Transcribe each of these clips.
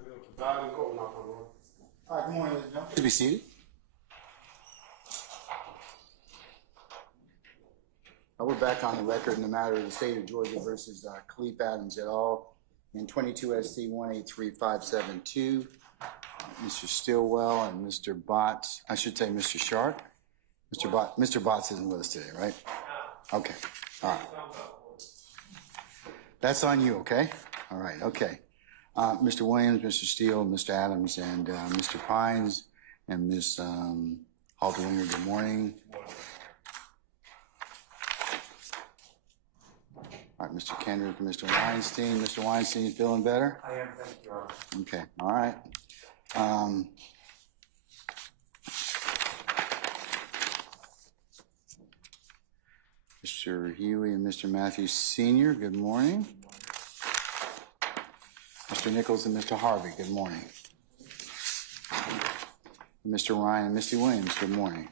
All right, good morning, ladies and gentlemen. Please be seated. We're back on the record in the matter of the state of Georgia versus Khalif Adams et al. In 22 SC 183-572. Mr. Stillwell and Mr. Botts, I should say Mr. Sharp. Mr. Botts isn't with us today, right? Okay, all right. That's on you, okay? All right, okay. Mr. Williams, Mr. Steele, Mr. Adams, and Mr. Pines, and Ms. Halterwinger, good morning. All right, Mr. Kendrick, Mr. Weinstein. Mr. Weinstein, you feeling better? I am, thank you, Your Honor. Okay, all right. Mr. Huey and Mr. Matthews Sr., good morning. Mr. Nichols and Mr. Harvey, good morning. Mr. Ryan and Misty Williams, good morning.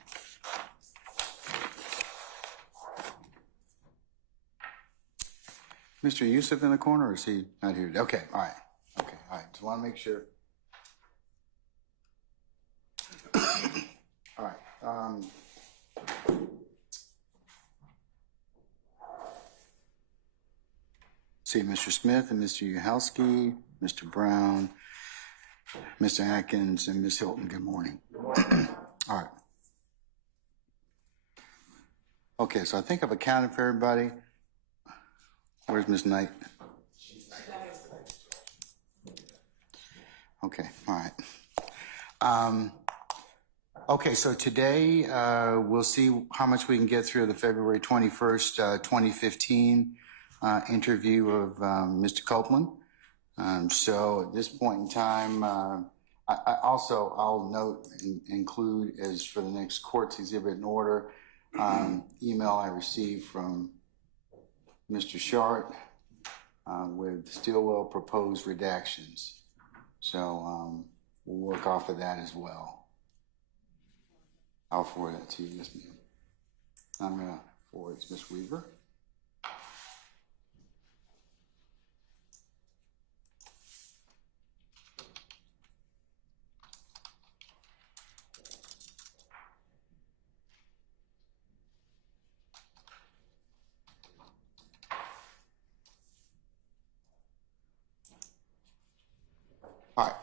Mr. Yusuf in the corner, or is he not here? Okay, all right. Okay, all right. Just want to make sure. All right. See Mr. Smith and Mr. Uhalski, Mr. Brown, Mr. Atkins, and Ms. Hilton. Good morning. Good morning. All right. Okay, so I think I've accounted for everybody. Where's Ms. Knight? Okay, all right. Okay, so today we'll see how much we can get through the February 21st, 2015 interview of Mr. Copeland. So at this point in time, I'll note and include as for the next court's exhibit in order, email I received from Mr. Shart with Stillwell proposed redactions. So we'll work off of that as well. I'll forward that to you, yes, ma'am. I'm going to forward it to Ms. Weaver. All right.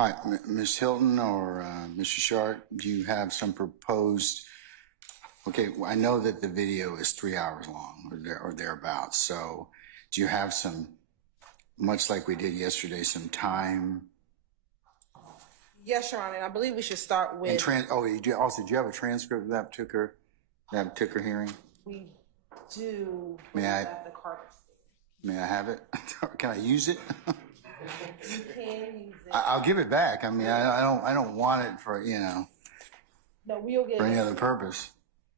All right, Ms. Hilton or Mr. Shart, do you have some proposed? Okay, I know that the video is 3 hours long or thereabouts. So do you have some, much like we did yesterday, some time? Yes, Your Honor. I believe we should start with. Do you have a transcript of that particular hearing? We do. May I? At the carpet stage. May I have it? Can I use it? You can use it. I'll give it back. I mean, I don't want it for No, we'll get for any other purpose.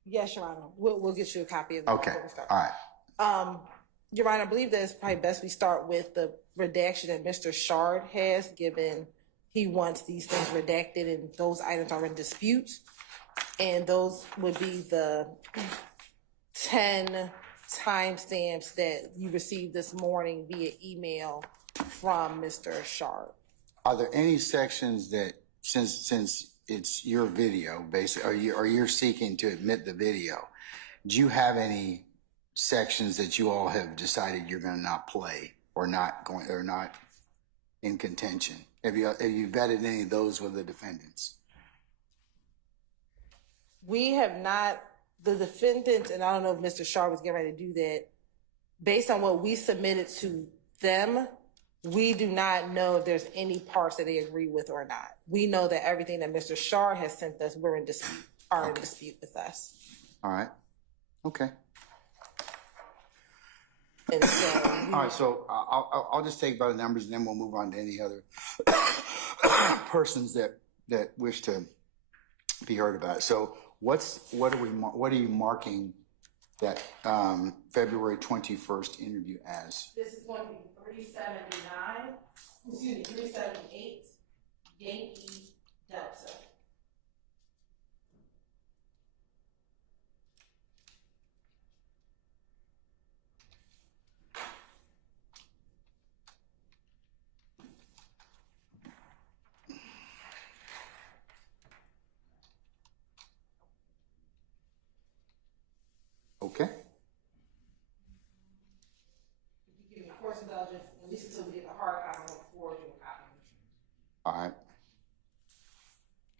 Yes, Your Honor. We'll get you a copy of that. Okay. All right. Your Honor, I believe that it's probably best we start with the redaction that Mr. Shard has, given he wants these things redacted and those items are in dispute. And those would be the 10 timestamps that you received this morning via email from Mr. Shard. Are there any sections that, since it's your video, basically, or you're seeking to admit the video, do you have any sections that you all have decided you're going to not play or not in contention? Have you vetted any of those with the defendants? We have not, the defendant, and I don't know if Mr. Shard was getting ready to do that, based on what we submitted to them, we do not know if there's any parts that they agree with or not. We know that everything that Mr. Shard has sent us, in dispute with us. All right. Okay. And so all right, so I'll just take by the numbers and then we'll move on to any other persons that wish to be heard about. So what are you marking that February 21st interview as? This is going to be 379, excuse me, 378 Yankee Delta. Okay. If you give me a course indulgence, at least until we get the hard copy, I'll forward you a copy. All right.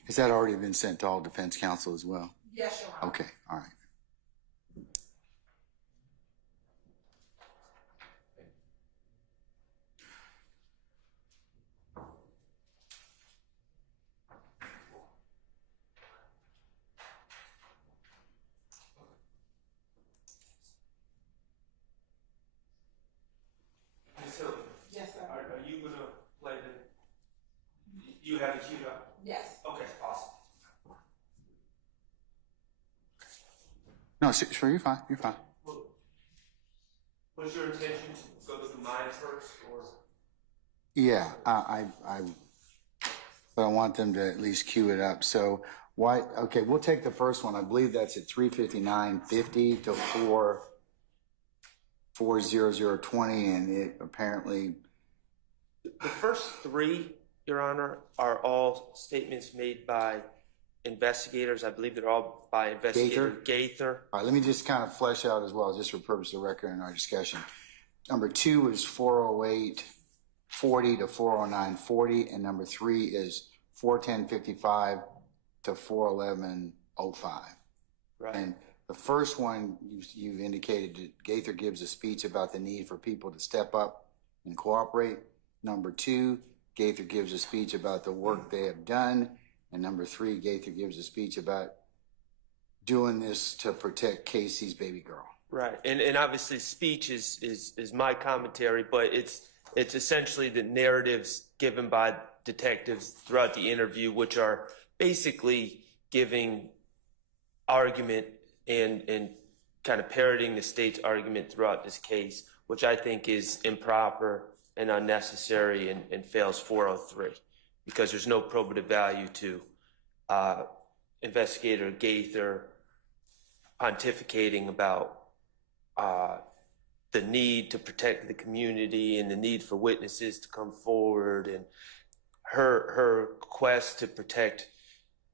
Has that already been sent to all defense counsel as well? Yes, Your Honor. Okay, all right. Yes, sir. Are you going to play the... You have it queued up? Yes. Okay, awesome. No, sure, you're fine, you're fine. What's your intention? To go through mine first, or...? Yeah, but I want them to at least queue it up. So why, okay, we'll take the first one. I believe that's at 3:59:50 to 4:00:20, and it apparently... The first three, Your Honor, are all statements made by investigators. I believe they're all by Investigator Gaither. All right, let me just kind of flesh out as well, just for purpose of the record in our discussion. Number 2 is 4:08:40 to 4:09:40, and number 3 is 4:10:55 to 4:11:05. Right. And the first one, you've indicated that Gaither gives a speech about the need for people to step up and cooperate. Number 2, Gaither gives a speech about the work they have done. And number 3, Gaither gives a speech about doing this to protect Casey's baby girl. Right. And obviously speech is my commentary, but it's essentially the narratives given by detectives throughout the interview, which are basically giving argument and kind of parroting the state's argument throughout this case, which I think is improper and unnecessary and fails 403 because there's no probative value to Investigator Gaither pontificating about the need to protect the community and the need for witnesses to come forward and her quest to protect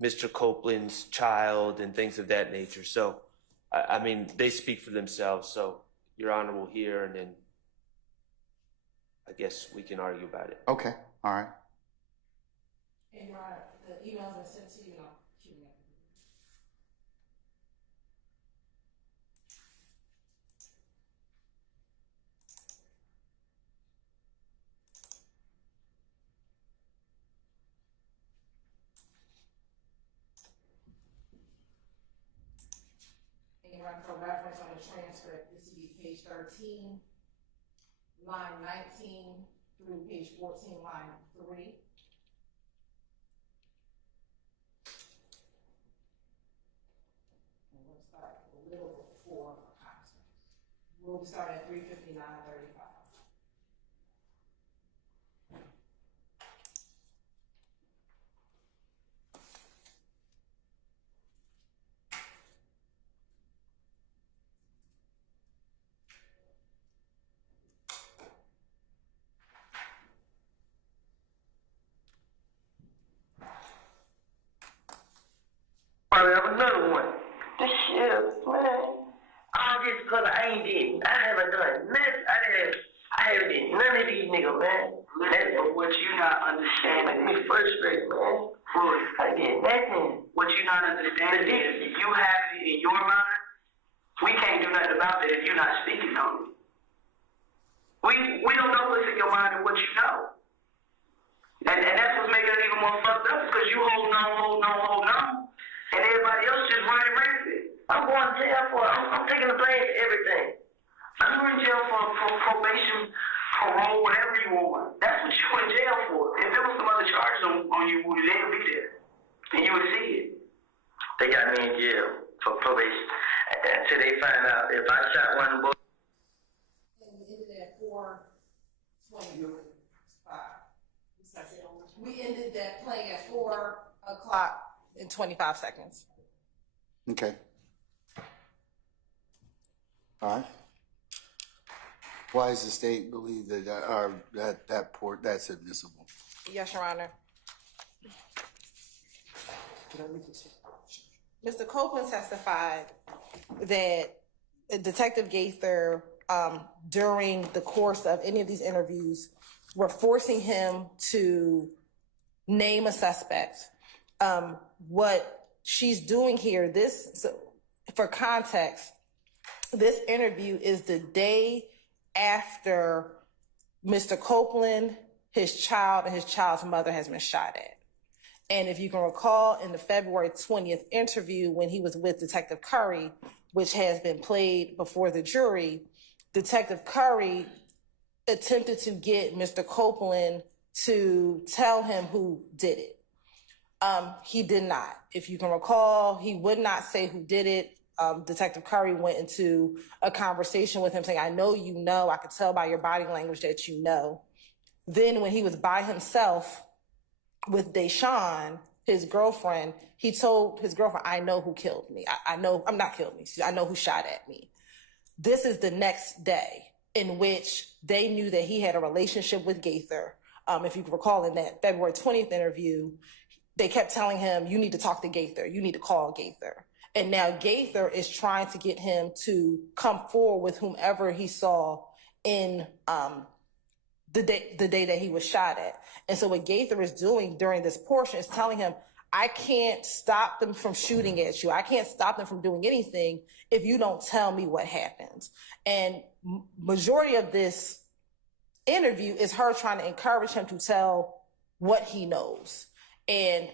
Mr. Copeland's child and things of that nature. So, I mean, they speak for themselves. So, Your Honor will hear, and then I guess we can argue about it. Okay, all right. And Your Honor, the emails are sent to you, and I'll queue them up. And Your Honor, for reference on the transcript, this will be page 13, line 19 through page 14, line 3. And we'll start a little before conference. We'll start at 3:59:35. I have another one. This shit, man. All this because I ain't did. I haven't done nothing. I haven't did none of these niggas, man. That's what you not understanding. Me frustrated, man. I did nothing. What you not understanding is you have it in your mind. We can't do nothing about that if you're not speaking on it. We don't know what's in your mind and what you know. And that's what's making it even more fucked up because you holding on. And everybody else just running rampant. I'm going to jail for, I'm taking the blame for everything. I'm in jail for probation, parole, whatever you want. That's what you in jail for. If there was some other charges on you, they'd be there. And you would see it. They got me in jail for probation. until they find out if I shot one boy. And we ended at 4:25. We ended that playing at 4:00 and 25 seconds. Okay. All right. Why does the state believe that that's admissible? Yes, Your Honor. Mr. Copeland testified that Detective Gaither, during the course of any of these interviews, were forcing him to name a suspect. What she's doing here, for context, this interview is the day after Mr. Copeland, his child, and his child's mother has been shot at. And if you can recall, in the February 20th interview when he was with Detective Curry, which has been played before the jury, Detective Curry attempted to get Mr. Copeland to tell him who did it. He did not. If you can recall, he would not say who did it. Detective Curry went into a conversation with him saying, I know you know, I could tell by your body language that you know. Then when he was by himself with Deshawn, his girlfriend, he told his girlfriend, I know who killed me. I know, I'm not killed me. I know who shot at me. This is the next day in which they knew that he had a relationship with Gaither. If you can recall, in that February 20th interview, they kept telling him, you need to talk to Gaither. You need to call Gaither. And now Gaither is trying to get him to come forward with whomever he saw in the day that he was shot at. And so what Gaither is doing during this portion is telling him, I can't stop them from shooting at you. I can't stop them from doing anything if you don't tell me what happens. And majority of this interview is her trying to encourage him to tell what he knows. And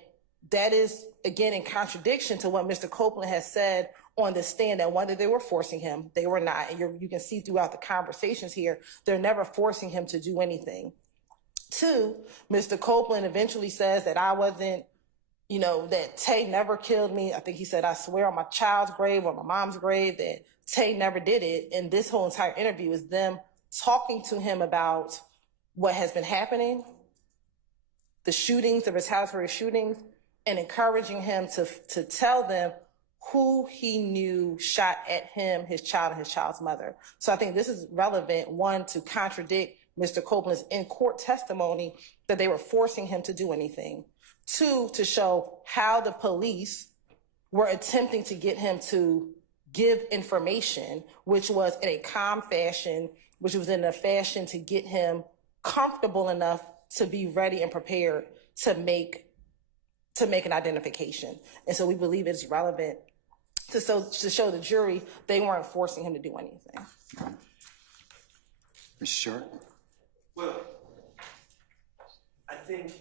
that is, again, in contradiction to what Mr. Copeland has said on the stand, that one, that they were forcing him. They were not. And you can see throughout the conversations here, they're never forcing him to do anything. Two, Mr. Copeland eventually says that I wasn't, that Tay never killed me. I think he said, I swear on my child's grave or my mom's grave that Tay never did it. And this whole entire interview is them talking to him about what has been happening, the shootings, the retaliatory shootings, and encouraging him to tell them who he knew shot at him, his child, and his child's mother. So I think this is relevant, one, to contradict Mr. Copeland's in-court testimony that they were forcing him to do anything. Two, to show how the police were attempting to get him to give information, which was in a calm fashion, which was in a fashion to get him comfortable enough to be ready and prepared to make an identification. And so we believe it's relevant to show the jury they weren't forcing him to do anything. Mr. Short? Well, I think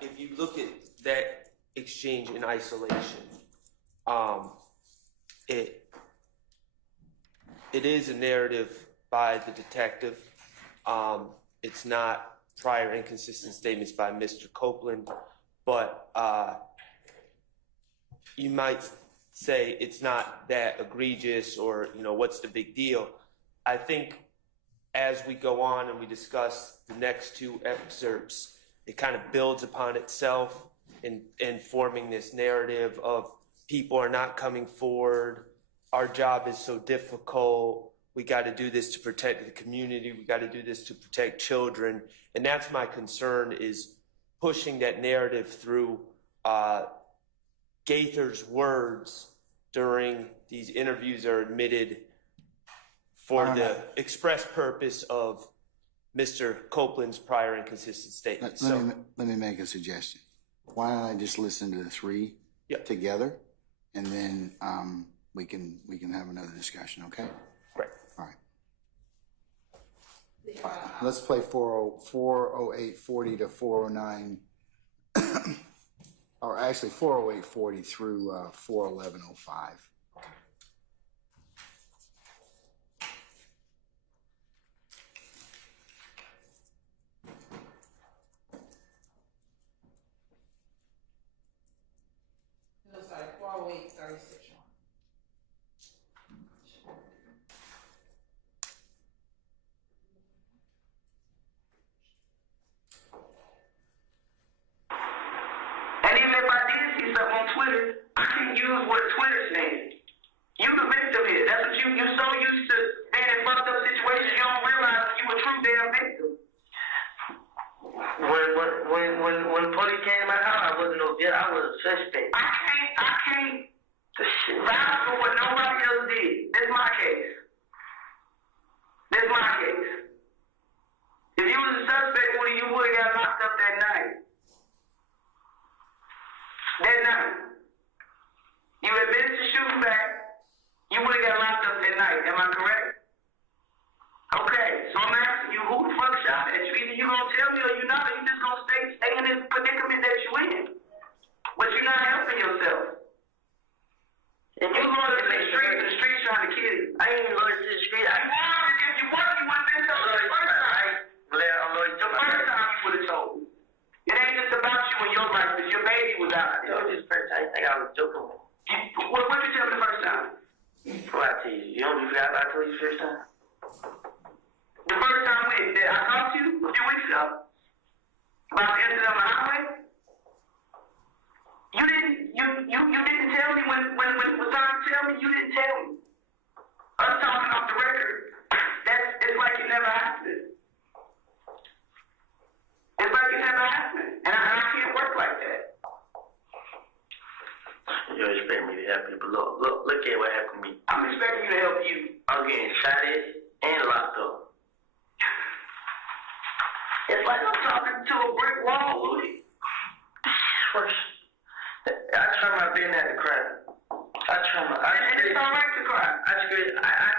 if you look at that exchange in isolation, it is a narrative by the detective. It's not prior inconsistent statements by Mr. Copeland, but you might say it's not that egregious or, what's the big deal? I think as we go on and we discuss the next two excerpts, it kind of builds upon itself in forming this narrative of people are not coming forward. Our job is so difficult. We got to do this to protect the community. We got to do this to protect children. And that's my concern, is pushing that narrative through Gaither's words during these interviews are admitted for the express purpose of Mr. Copeland's prior inconsistent statements. Let me make a suggestion. Why don't I just listen to the three together, and then we can have another discussion, okay? Great. All right. Let's play 40840 to 409, or actually 40840 through 41105. No, sorry, 40836. which you don't realize you a true damn victim. When the police came to my house, I wasn't no jet. I was a suspect. I can't vouch for what nobody else did. This is my case. This is my case. If you was a suspect, you would have got locked up that night. That night. You admitted to shooting back, you would have got locked up that night. Am I correct? Okay, so I'm asking you, who the fuck shot at you? Either you gonna tell me or you not, or you just gonna stay in this predicament that you in. But you're not helping yourself. And you going to the streets trying to kill you. I ain't even going to the street. If you wanted, you wouldn't have been told the first time. The first time you would have told me. It ain't just about you and your life, because your baby was out. It was just the first time. You think I was joking with you? What you tell me the first time? What I tell you? You don't forgot what I told you the first time? The first time when I talked to you a few weeks ago about the incident on the highway, you didn't tell me when it was time to tell me. You didn't tell me. Us talking off the record, it's like it never happened. It's like it never happened, and I can't work like that. You expect me to help people? Look at what happened to me. I'm expecting you to help you. I'm getting shot at and locked up. It's like I'm talking to a brick wall, Louis. First, I try my best not to cry. And it's all right to cry. I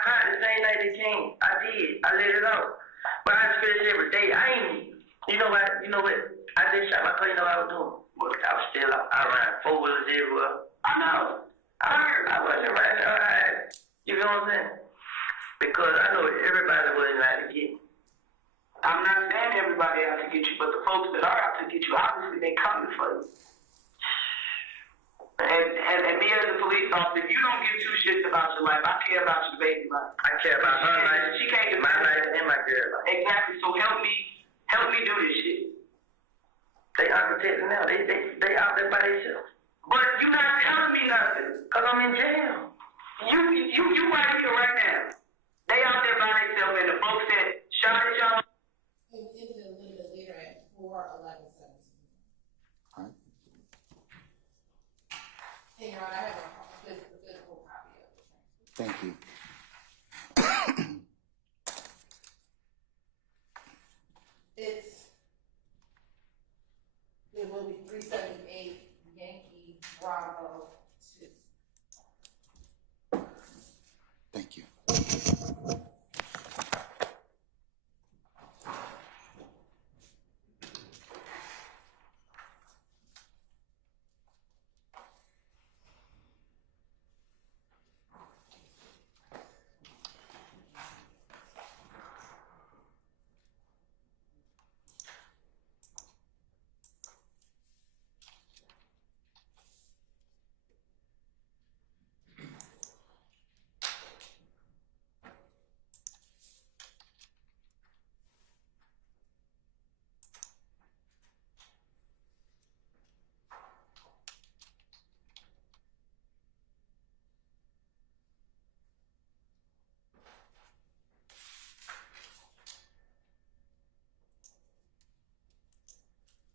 cried the same night they came. I did. I let it out. But I scratch every day. You know what? I just shot my car. You know what I was doing? I was still out. I ran 4-wheelers everywhere. I know. I heard. I wasn't riding all right. You know what I'm saying? Because I know everybody wasn't out to get me. I'm not saying everybody out to get you, but the folks that are out to get you, obviously they coming for you. And me as a police officer, if you don't give two shits about your life, I care about your baby life. I care about her life. She can't get my life and my girl life. Exactly. So help me do this shit. They are protected now. They out there by themselves. But you not telling me nothing, cause I'm in jail. You right here right now. They out there by themselves, and the folks that shot at y'all. It ended a little bit later at 4/11/17. All right. And Your Honor, I have a physical copy of the transcript. Thank you. It will be 378 Yankee Bravo 2. Thank you.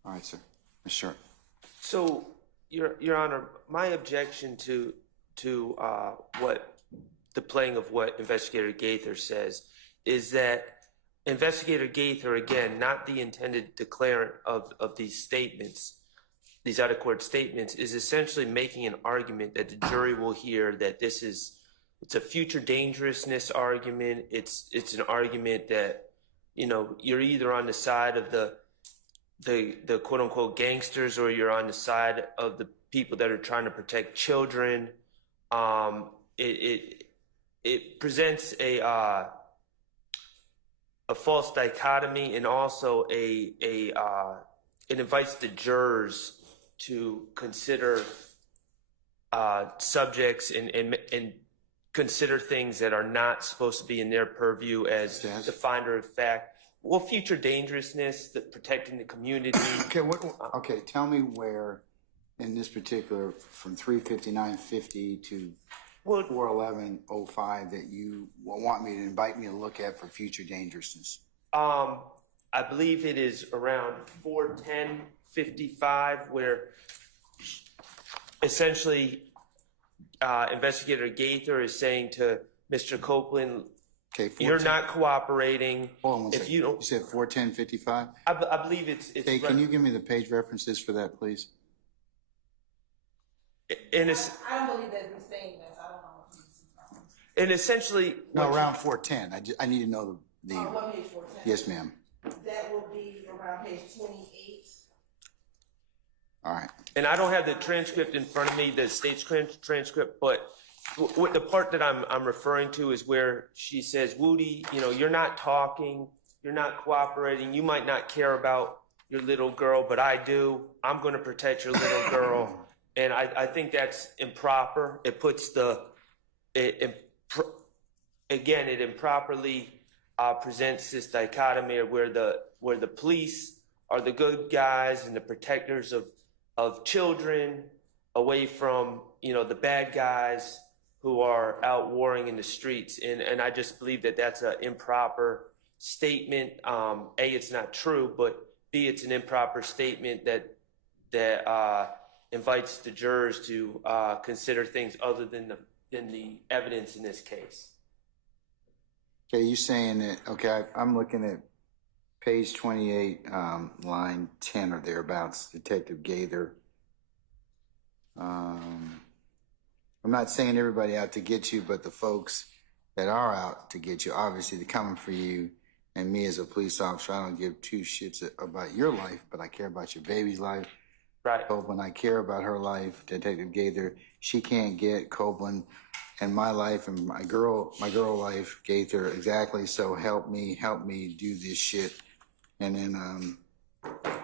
All right, sir. Sure. So, Your Honor, my objection to what the playing of what Investigator Gaither says is that Investigator Gaither, again, not the intended declarant of these statements, these out-of-court statements, is essentially making an argument that the jury will hear that it's a future dangerousness argument. It's an argument that, you're either on the side of the quote-unquote gangsters, or you're on the side of the people that are trying to protect children. It presents a false dichotomy, and also it invites the jurors to consider subjects and consider things that are not supposed to be in their purview as the finder of fact. Well, future dangerousness, protecting the community. Okay, tell me where in this particular, from 35950 to Well, 41105 that you want me to invite me to look at for future dangerousness? I believe it is around 41055 where essentially Investigator Gaither is saying to Mr. Copeland, Okay, you're not cooperating. Hold on one If second. you don't, You said 41055? I believe it's Hey, can you give me the page references for that, please? and I don't believe that he's saying this. I don't know what he's talking about. and essentially No, around 410. I need to know the What page 410? Yes, ma'am. That will be around page 28. All right. and I don't have the transcript in front of me, the state's transcript, but what the part that I'm referring to is where she says, Woody, you're not talking, you're not cooperating, you might not care about your little girl, but I do. I'm going to protect your little girl. And I think that's improper. It puts it improperly presents this dichotomy where the police are the good guys and the protectors of children away from, the bad guys who are out warring in the streets. And I just believe that that's an improper statement. A, it's not true, but B, it's an improper statement that invites the jurors to consider things other than the evidence in this case. Okay, you saying that, okay, I'm looking at page 28, line 10 or thereabouts, Detective Gaither. I'm not saying everybody out to get you, but the folks that are out to get you, obviously they're coming for you. And me as a police officer, I don't give two shits about your life, but I care about your baby's life. Right. Copeland, I care about her life. Detective Gaither, she can't get Copeland and my life and my girl life, Gaither, exactly. So help me do this shit. And then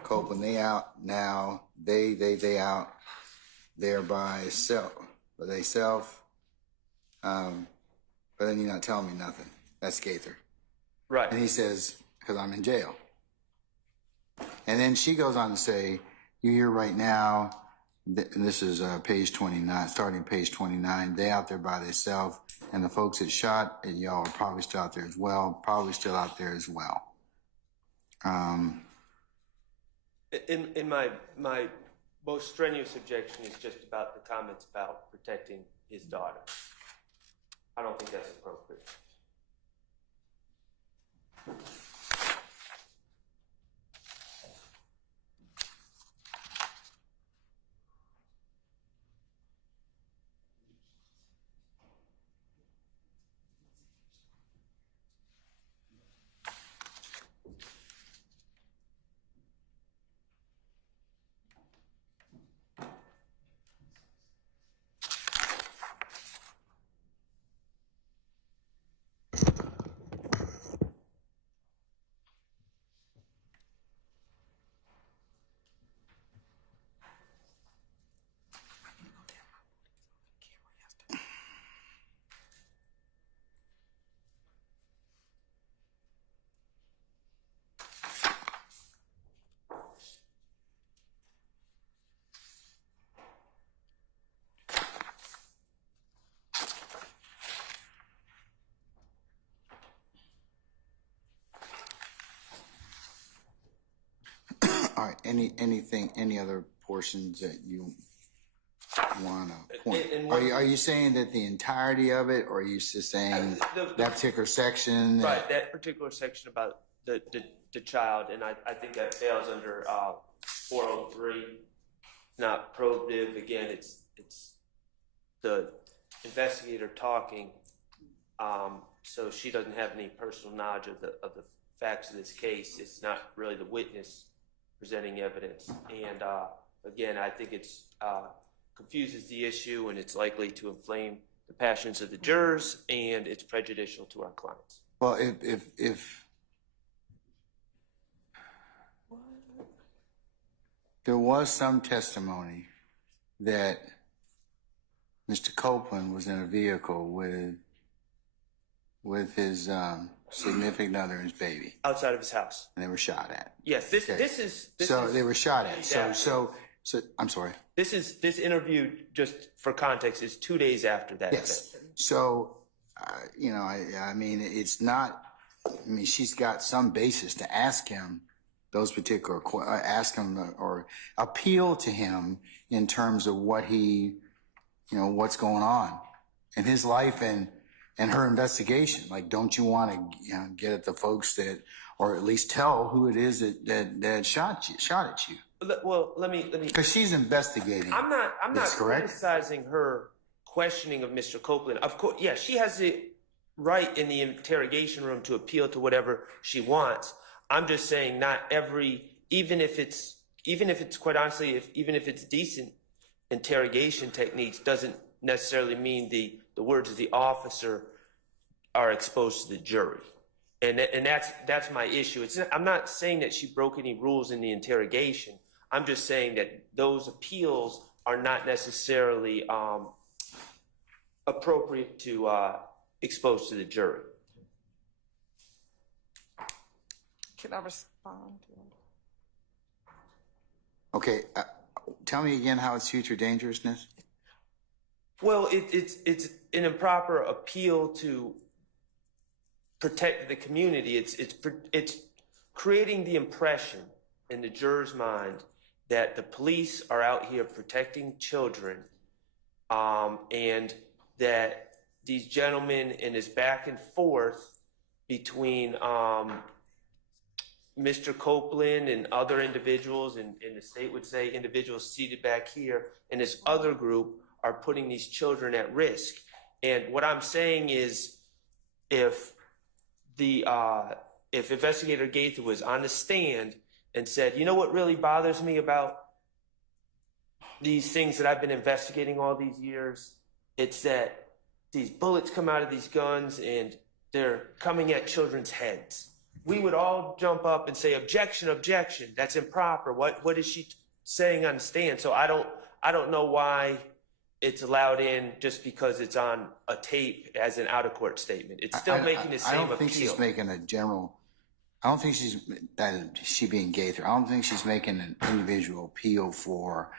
Copeland, they out now. They out there by self. But then you're not telling me nothing. That's Gaither. Right. And he says, because I'm in jail. And then she goes on to say, you hear right now, and this is page 29, starting page 29, they out there by themselves, and the folks that shot at y'all are probably still out there as well, In my most strenuous objection is just about the comments about protecting his daughter. I don't think that's appropriate. All right, any other portions that you want to point? Are you saying that the entirety of it, or are you just saying that particular section? Right, that particular section about the child, and I think that fails under 403. It's not probative. Again, it's the investigator talking, so she doesn't have any personal knowledge of the facts of this case. It's not really the witness presenting evidence, and again, I think it's confuses the issue, and it's likely to inflame the passions of the jurors, and it's prejudicial to our clients. Well, if there was some testimony that Mr. Copeland was in a vehicle with his significant other and his baby Outside of his house. and they were shot at. Yes, this is So they were shot at. So So, I'm sorry. This interview, just for context, is 2 days after that Yes. event. So, you know, I mean, it's not, I mean, she's got some basis to ask him those particular, ask him or appeal to him in terms of what he, you know, what's going on in his life and her investigation. Like, don't you want to, you know, get at the folks that, or at least tell who it is that shot at you? Well, let me. Because she's investigating. I'm not correct? criticizing her questioning of Mr. Copeland. Of course, yeah, she has the right in the interrogation room to appeal to whatever she wants. I'm just saying not every, even if it's quite honestly, even if it's decent interrogation techniques, doesn't necessarily mean the words of the officer are exposed to the jury. And that's my issue. I'm not saying that she broke any rules in the interrogation. I'm just saying that those appeals are not necessarily appropriate to expose to the jury. Can I respond? Okay, tell me again how it's future dangerousness. Well, it's an improper appeal to protect the community. It's creating the impression in the juror's mind that the police are out here protecting children, and that these gentlemen, in this back and forth between Mr. Copeland and other individuals, and the state would say individuals seated back here, and this other group are putting these children at risk. And what I'm saying is, if Investigator Gaither was on the stand and said, you know what really bothers me about these things that I've been investigating all these years? It's that these bullets come out of these guns and they're coming at children's heads. We would all jump up and say, objection, objection, that's improper. What is she saying on the stand? So I don't know why it's allowed in just because it's on a tape as an out-of-court statement. It's still making the same appeal. I don't think she's making a general, I don't think she being Gaither, I don't think she's making an individual appeal for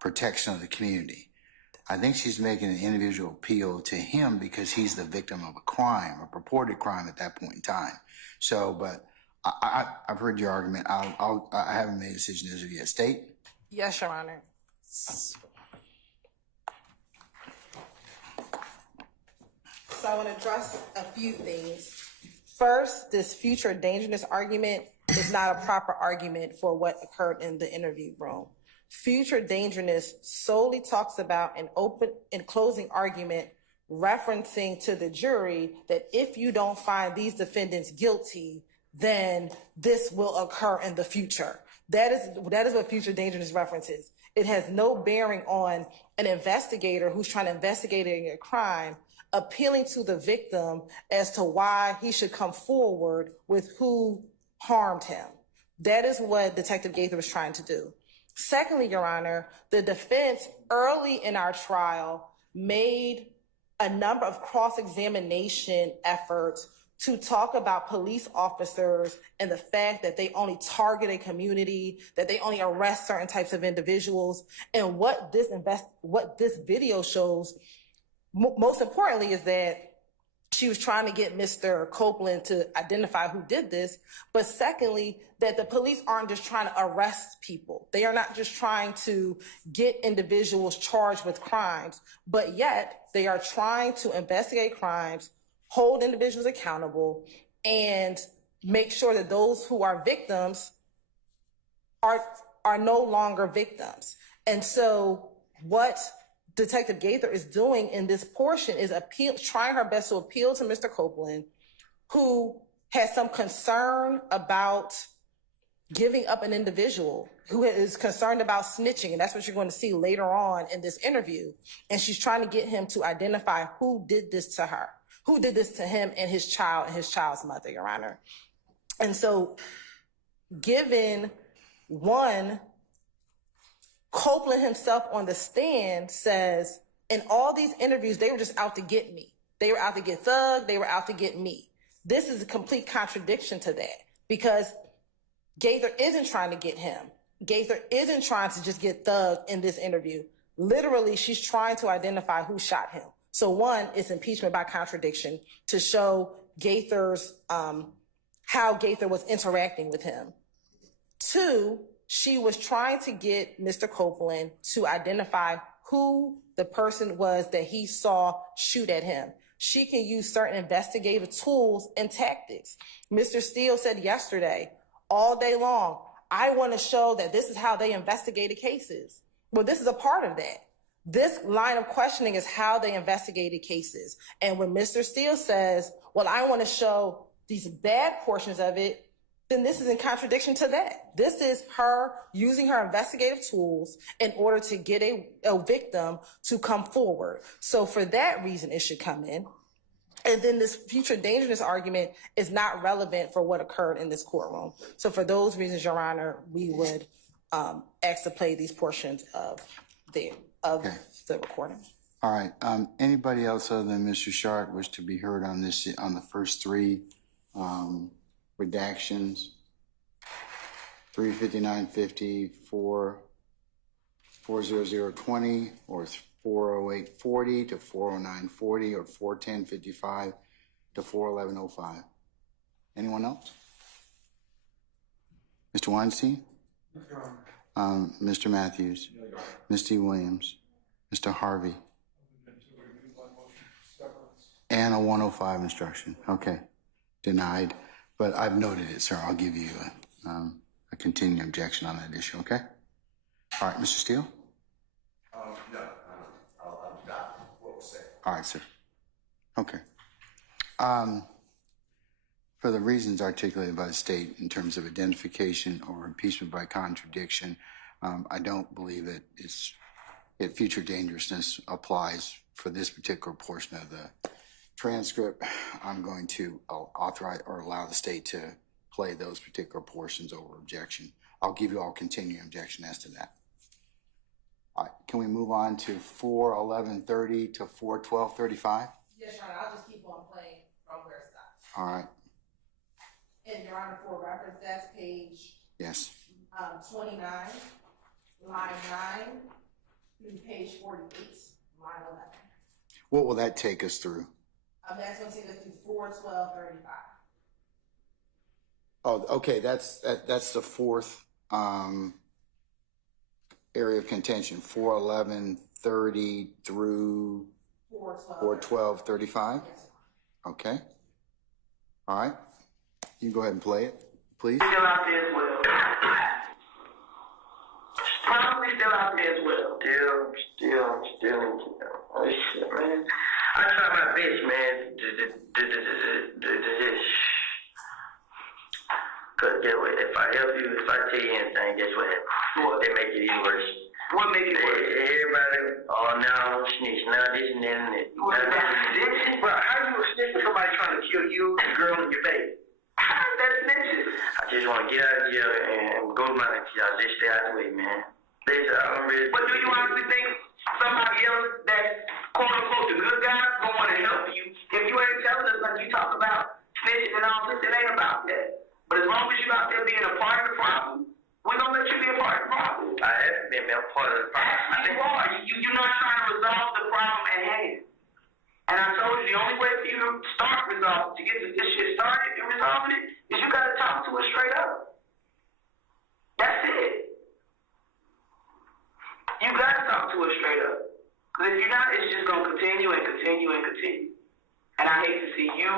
protection of the community. I think she's making an individual appeal to him because he's the victim of a crime, a purported crime at that point in time. So, but I've heard your argument. I haven't made a decision as of yet. State? Yes, Your Honor. So I want to address a few things. First, this future dangerousness argument is not a proper argument for what occurred in the interview room. Future dangerousness solely talks about an open and closing argument referencing to the jury that if you don't find these defendants guilty, then this will occur in the future. That is what future dangerousness references. It has no bearing on an investigator who's trying to investigate a crime appealing to the victim as to why he should come forward with who harmed him. That is what Detective Gaither was trying to do. Secondly, Your Honor, the defense early in our trial made a number of cross-examination efforts to talk about police officers and the fact that they only target a community, that they only arrest certain types of individuals. And what this video shows, most importantly, is that she was trying to get Mr. Copeland to identify who did this. But secondly, that the police aren't just trying to arrest people. They are not just trying to get individuals charged with crimes, but yet they are trying to investigate crimes, hold individuals accountable, and make sure that those who are victims are no longer victims. And so what Detective Gaither is doing in this portion is trying her best to appeal to Mr. Copeland, who has some concern about giving up an individual, who is concerned about snitching. And that's what you're going to see later on in this interview. And she's trying to get him to identify who did this to her, who did this to him and his child and his child's mother, Your Honor. And so given one, Copeland himself on the stand says, in all these interviews, they were just out to get me. They were out to get Thug. They were out to get me. This is a complete contradiction to that, because Gaither isn't trying to get him. Gaither isn't trying to just get thugged in this interview. Literally, she's trying to identify who shot him. So one, it's impeachment by contradiction to show Gaither's, how Gaither was interacting with him. Two, she was trying to get Mr. Copeland to identify who the person was that he saw shoot at him. She can use certain investigative tools and tactics. Mr. Steele said yesterday, all day long, I want to show that this is how they investigated cases. Well, this is a part of that. This line of questioning is how they investigated cases. And when Mr. Steele says, well, I want to show these bad portions of it, then this is in contradiction to that. This is her using her investigative tools in order to get a victim to come forward. So for that reason, it should come in. And then this future dangerousness argument is not relevant for what occurred in this courtroom. So for those reasons, Your Honor, we would ask to play these portions of the recording. All right. Anybody else other than Mr. Sharp wish to be heard on this, on the first three redactions? 35950, 40020, or 40840 to 40940, or 41055 to 41105. Anyone else? Mr. Weinstein? Mr. Matthews? Mr. Williams? Mr. Harvey? And a 105 instruction. Okay. Denied. But I've noted it, sir. I'll give you a continuing objection on that issue, okay? All right, Mr. Steele? No, I'll adopt what was said. All right, sir. Okay. For the reasons articulated by the state in terms of identification or impeachment by contradiction, I don't believe that future dangerousness applies for this particular portion of the transcript. I'm going to authorize or allow the state to play those particular portions over objection. I'll give you all continuing objection as to that. All right, can we move on to 41130 to 41235? Yes, Your Honor, I'll just keep on playing from where it stops. All right. And Your Honor, for reference, that's page 29, line 9 through page 48, line 11. What will that take us through? That's going to take us through 41235. Oh, okay. That's the fourth area of contention. 41130 through 41235. Yes. Okay. All right. You can go ahead and play it, please. Still out there as well. Probably still out there as well. Still. Oh shit, man. I try my best, man. Cause get what? If I help you, if I tell you anything, guess what? They make it even worse. What make it worse? Everybody, oh now snitch, now this and that and that. Bro, how you a snitch for somebody trying to kill you, girl, and your baby? How is that snitching? I just want to get out of jail and go to my next job. Just stay out of the way, man. But do you honestly think somebody else that's quote unquote the good guy gonna want to help you? If you ain't telling us like you talk about snitching and all this, it ain't about that. But as long as you out there being a part of the problem, we're gonna let you be a part of the problem. I haven't been a part of the problem. I think you are. You're not trying to resolve the problem at hand. And I told you the only way for you to start resolving, to get this shit started and resolving it, is you gotta talk to us straight up. That's it. You gotta talk to us straight up. Because if you're not, it's just gonna continue and continue and continue. And I hate to see you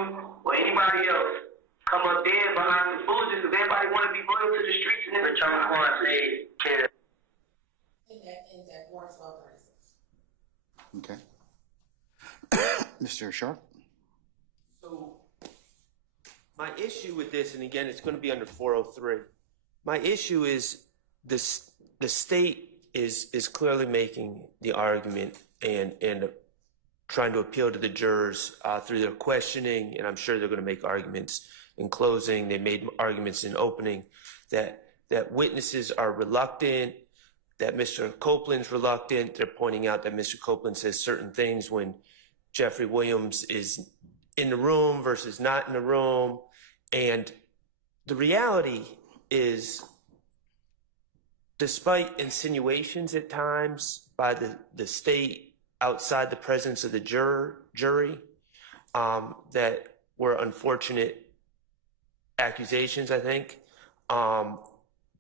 or anybody else come up there behind some foolishness because everybody want to be loyal to the streets and everything. But y'all want to say, care. In that 41236. Okay. Mr. Sharp? So my issue with this, and again, it's going to be under 403. My issue is this: the state is clearly making the argument and trying to appeal to the jurors through their questioning, and I'm sure they're going to make arguments in closing. They made arguments in opening that witnesses are reluctant, that Mr. Copeland's reluctant. They're pointing out that Mr. Copeland says certain things when Jeffery Williams is in the room versus not in the room. And the reality is despite insinuations at times by the state outside the presence of the jury, that were unfortunate accusations, I think,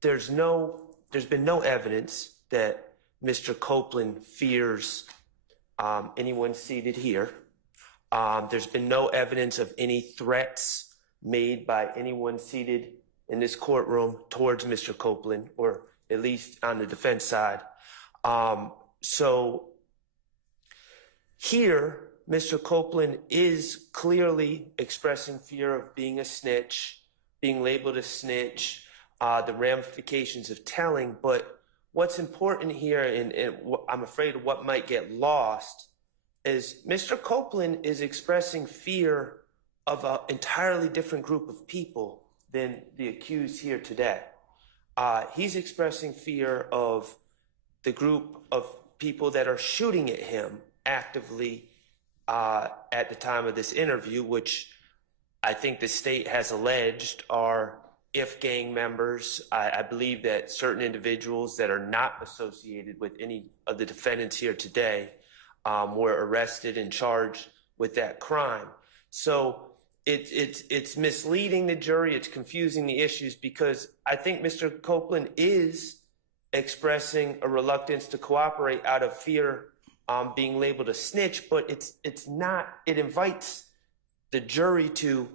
there's been no evidence that Mr. Copeland fears anyone seated here. There's been no evidence of any threats made by anyone seated in this courtroom towards Mr. Copeland, or at least on the defense side. So here, Mr. Copeland is clearly expressing fear of being a snitch, being labeled a snitch, the ramifications of telling. But what's important here, and I'm afraid what might get lost, is Mr. Copeland is expressing fear of an entirely different group of people than the accused here today. He's expressing fear of the group of people that are shooting at him actively at the time of this interview, which I think the state has alleged are IF gang members. I believe that certain individuals that are not associated with any of the defendants here today were arrested and charged with that crime. So it's misleading the jury, it's confusing the issues, because I think Mr. Copeland is expressing a reluctance to cooperate out of fear being labeled a snitch, but it's not, it invites the jury to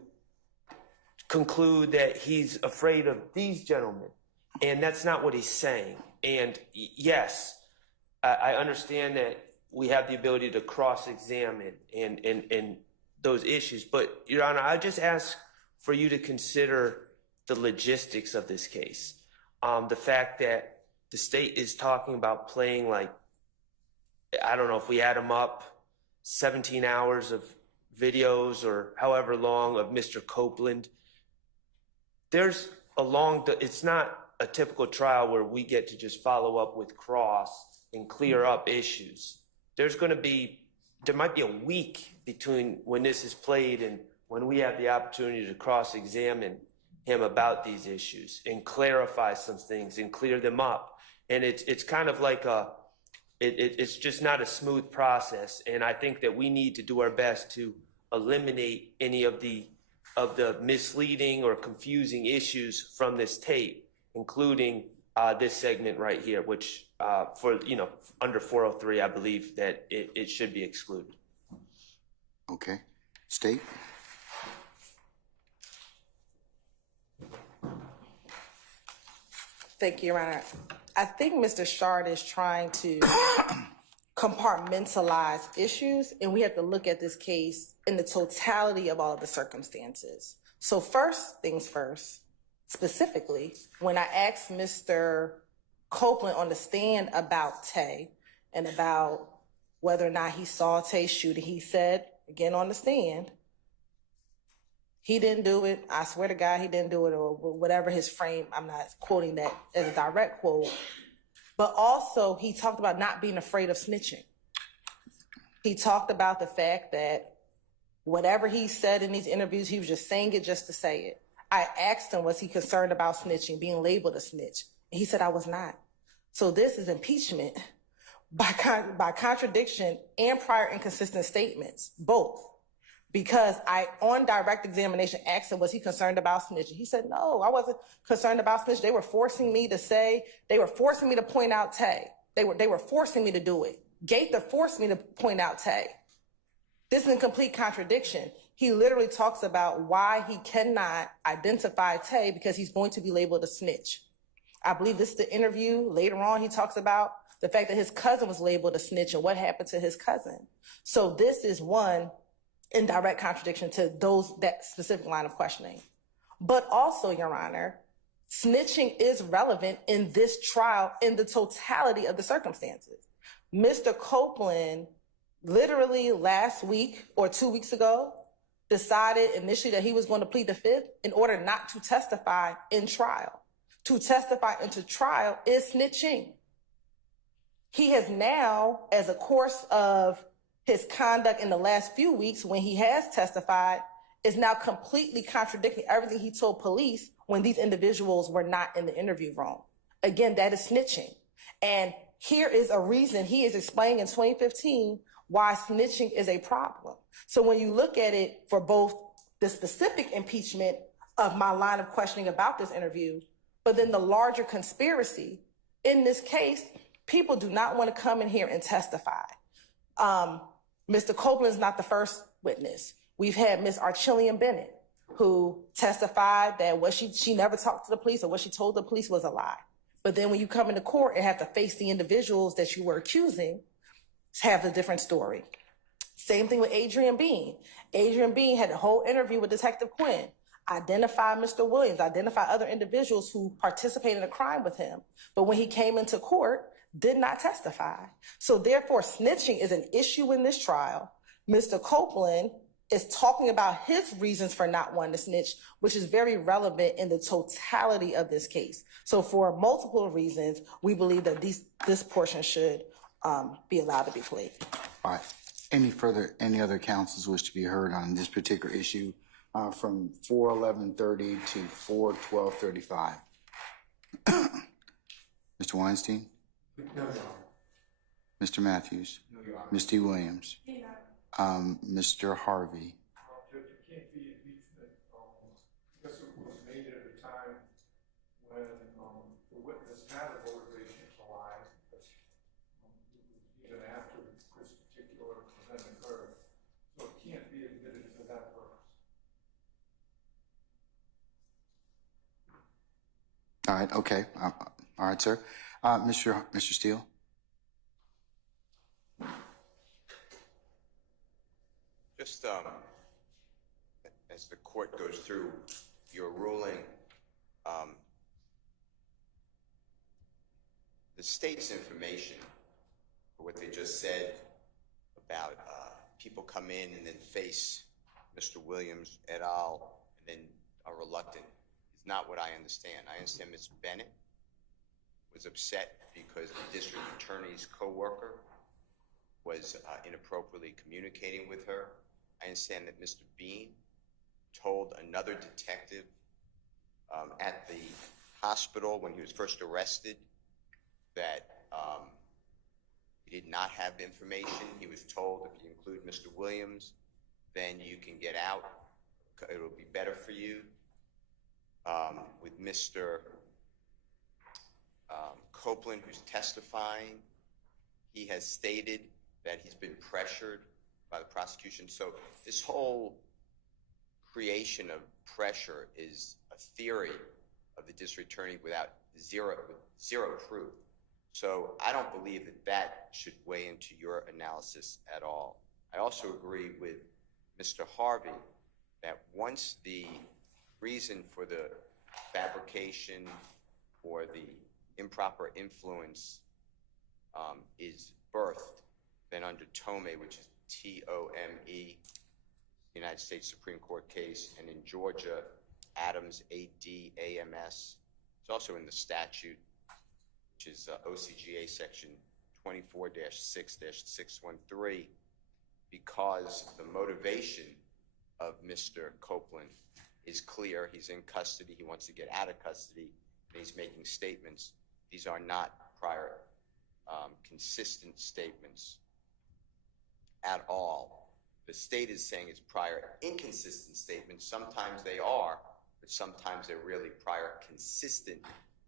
conclude that he's afraid of these gentlemen, and that's not what he's saying. And yes, I understand that we have the ability to cross-examine and those issues, but Your Honor, I just ask for you to consider the logistics of this case. The fact that the state is talking about playing, like, I don't know if we add them up, 17 hours of videos or however long of Mr. Copeland. There's a long, it's not a typical trial where we get to just follow up with cross and clear up issues. There might be a week between when this is played and when we have the opportunity to cross-examine him about these issues and clarify some things and clear them up. And it's kind of like it's just not a smooth process. And I think that we need to do our best to eliminate any of the misleading or confusing issues from this tape, including this segment right here, which under 403, I believe that it should be excluded. Okay. State? Thank you, Your Honor. I think Mr. Shard is trying to compartmentalize issues, and we have to look at this case in the totality of all of the circumstances. So first things first, specifically, when I asked Mr. Copeland on the stand about Tay and about whether or not he saw Tay shooting, he said, again on the stand, he didn't do it. I swear to God, he didn't do it, or whatever his frame. I'm not quoting that as a direct quote. But also, he talked about not being afraid of snitching. He talked about the fact that whatever he said in these interviews, he was just saying it just to say it. I asked him, was he concerned about snitching, being labeled a snitch? And he said, I was not. So this is impeachment by contradiction and prior inconsistent statements, both. Because I, on direct examination, asked him, was he concerned about snitching? He said, no, I wasn't concerned about snitching. They were forcing me to say, they were forcing me to point out Tay. They were forcing me to do it. Gaither forced me to point out Tay. This is in complete contradiction. He literally talks about why he cannot identify Tay because he's going to be labeled a snitch. I believe this is the interview. Later on, he talks about the fact that his cousin was labeled a snitch and what happened to his cousin. So this is one in direct contradiction to that specific line of questioning. But also, Your Honor, snitching is relevant in this trial in the totality of the circumstances. Mr. Copeland literally last week or 2 weeks ago decided initially that he was going to plead the fifth in order not to testify in trial. To testify into trial is snitching. He has now, as a course of his conduct in the last few weeks when he has testified, is now completely contradicting everything he told police when these individuals were not in the interview room. again, that is snitching. And here is a reason he is explaining in 2015 why snitching is a problem. So when you look at it for both the specific impeachment of my line of questioning about this interview, but then the larger conspiracy, in this case, people do not want to come in here and testify. Mr. Copeland is not the first witness. We've had Ms. Archillian Bennett, who testified that what she never talked to the police, or what she told the police was a lie. But then when you come into court and have to face the individuals that you were accusing, have a different story. Same thing with Adrian Bean. Adrian Bean had a whole interview with Detective Quinn, identify Mr. Williams, identify other individuals who participated in a crime with him. But when he came into court, did not testify. So therefore, snitching is an issue in this trial. Mr. Copeland is talking about his reasons for not wanting to snitch, which is very relevant in the totality of this case. So for multiple reasons, we believe that this portion should be allowed to be played. All right. Any other counsels wish to be heard on this particular issue from 4:11:30 to 4:12:35? Mr. Weinstein? No, Your Honor. Mr. Matthews? No, Your Honor. Ms. D. Williams? Mr. Harvey? Judge, it can't be impeachment. I guess it was made at a time when the witness had a motivation to lie, even after this particular event occurred. So it can't be admitted for that purpose. All right, okay. All right, sir. Mr. Steele? Just as the court goes through your ruling, the state's information for what they just said about people come in and then face Mr. Williams et al. And then are reluctant is not what I understand. I understand Ms. Bennett was upset because the district attorney's co-worker was inappropriately communicating with her. I understand that Mr. Bean told another detective at the hospital when he was first arrested that he did not have information. He was told, if you include Mr. Williams, then you can get out. It will be better for you. With Mr. Copeland, who's testifying, he has stated that he's been pressured by the prosecution. So this whole creation of pressure is a theory of the district attorney without zero proof. So I don't believe that should weigh into your analysis at all. I also agree with Mr. Harvey that once the reason for the fabrication or the improper influence is birthed, then under Tome, which is T-O-M-E, United States Supreme Court case, and in Georgia, Adams, A-D-A-M-S. It's also in the statute, which is OCGA section 24-6-613, because the motivation of Mr. Copeland is clear. He's in custody. He wants to get out of custody, and he's making statements. These are not prior consistent statements at all. The state is saying it's prior inconsistent statements. Sometimes they are, but sometimes they're really prior consistent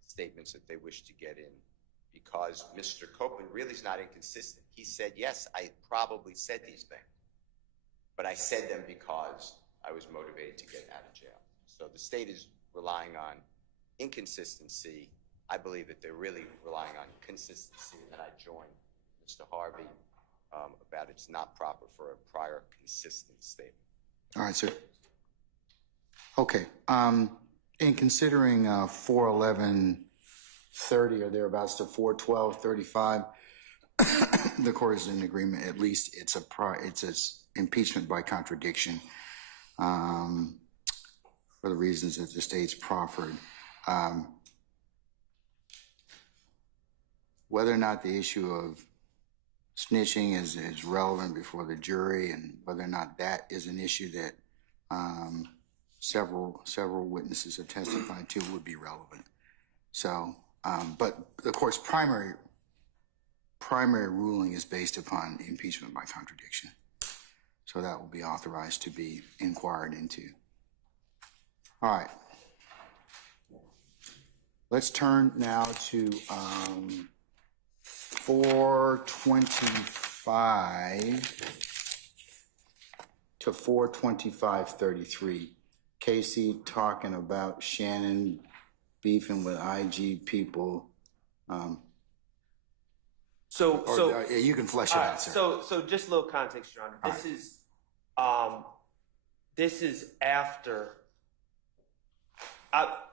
statements that they wish to get in, because Mr. Copeland really is not inconsistent. He said, yes, I probably said these things, but I said them because I was motivated to get out of jail. So the state is relying on inconsistency. I believe that they're really relying on consistency, and then I join Mr. Harvey about it's not proper for a prior consistent statement. All right, sir. Okay. In considering 4:11:30 or thereabouts to 4:12:35, the court is in agreement. At least it's impeachment by contradiction for the reasons that the state's proffered. Whether or not the issue of snitching is relevant before the jury, and whether or not that is an issue that several witnesses have testified to would be relevant. So But of course, primary ruling is based upon impeachment by contradiction. So that will be authorized to be inquired into. All right. Let's turn now to 425 to 425-33. Casey talking about Shannon beefing with IG people. You can flesh it out, sir. So just a little context, Your Honor. This is after.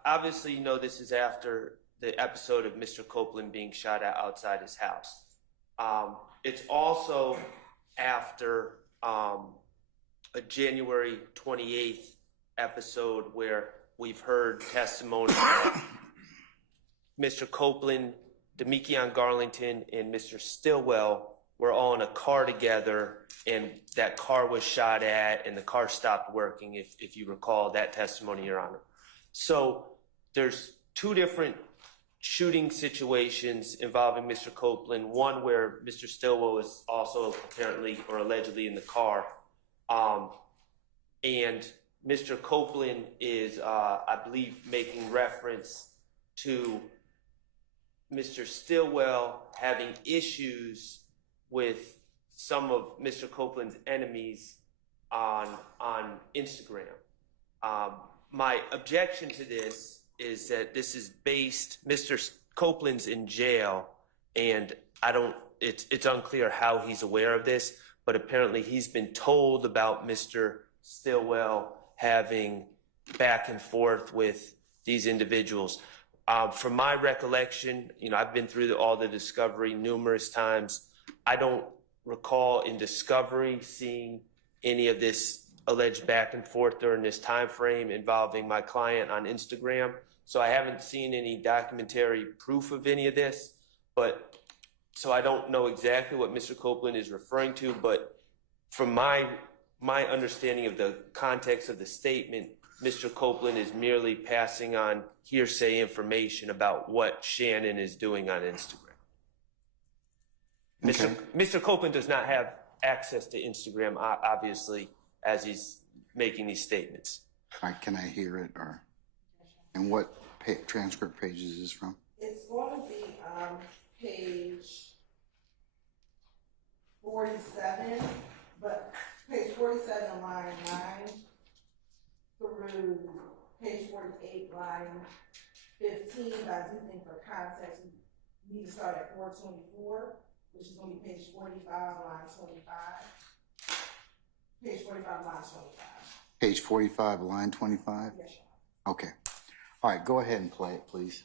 Obviously, you know, this is after the episode of Mr. Copeland being shot at outside his house. It's also after a January 28th episode where we've heard testimony that Mr. Copeland, Demikion Garlington, and Mr. Stillwell were all in a car together, and that car was shot at, and the car stopped working, if you recall that testimony, Your Honor. So there's two different shooting situations involving Mr. Copeland, one where Mr. Stillwell is also apparently or allegedly in the car, and Mr. Copeland is, I believe, making reference to Mr. Stillwell having issues with some of Mr. Copeland's enemies on Instagram. My objection to this is that this is based, Mr. Copeland's in jail, and it's unclear how he's aware of this, but apparently he's been told about Mr. Stillwell having back and forth with these individuals. From my recollection, you know, I've been through all the discovery numerous times. I don't recall in discovery seeing any of this alleged back and forth during this time frame involving my client on Instagram. So I haven't seen any documentary proof of any of this, but so I don't know exactly what Mr. Copeland is referring to, but from my understanding of the context of the statement, Mr. Copeland is merely passing on hearsay information about what Shannon is doing on Instagram. Okay. Mr. Copeland does not have access to Instagram, obviously, as he's making these statements. All right, can I hear it? And what transcript page is this from? It's going to be page 47, but page 47, line 9 through page 48, line 15. But I do think for context, we need to start at 424, which is going to be page 45, line 25. Page 45, line 25. Page 45, line 25? Yes, sir. Okay. All right, go ahead and play it, please.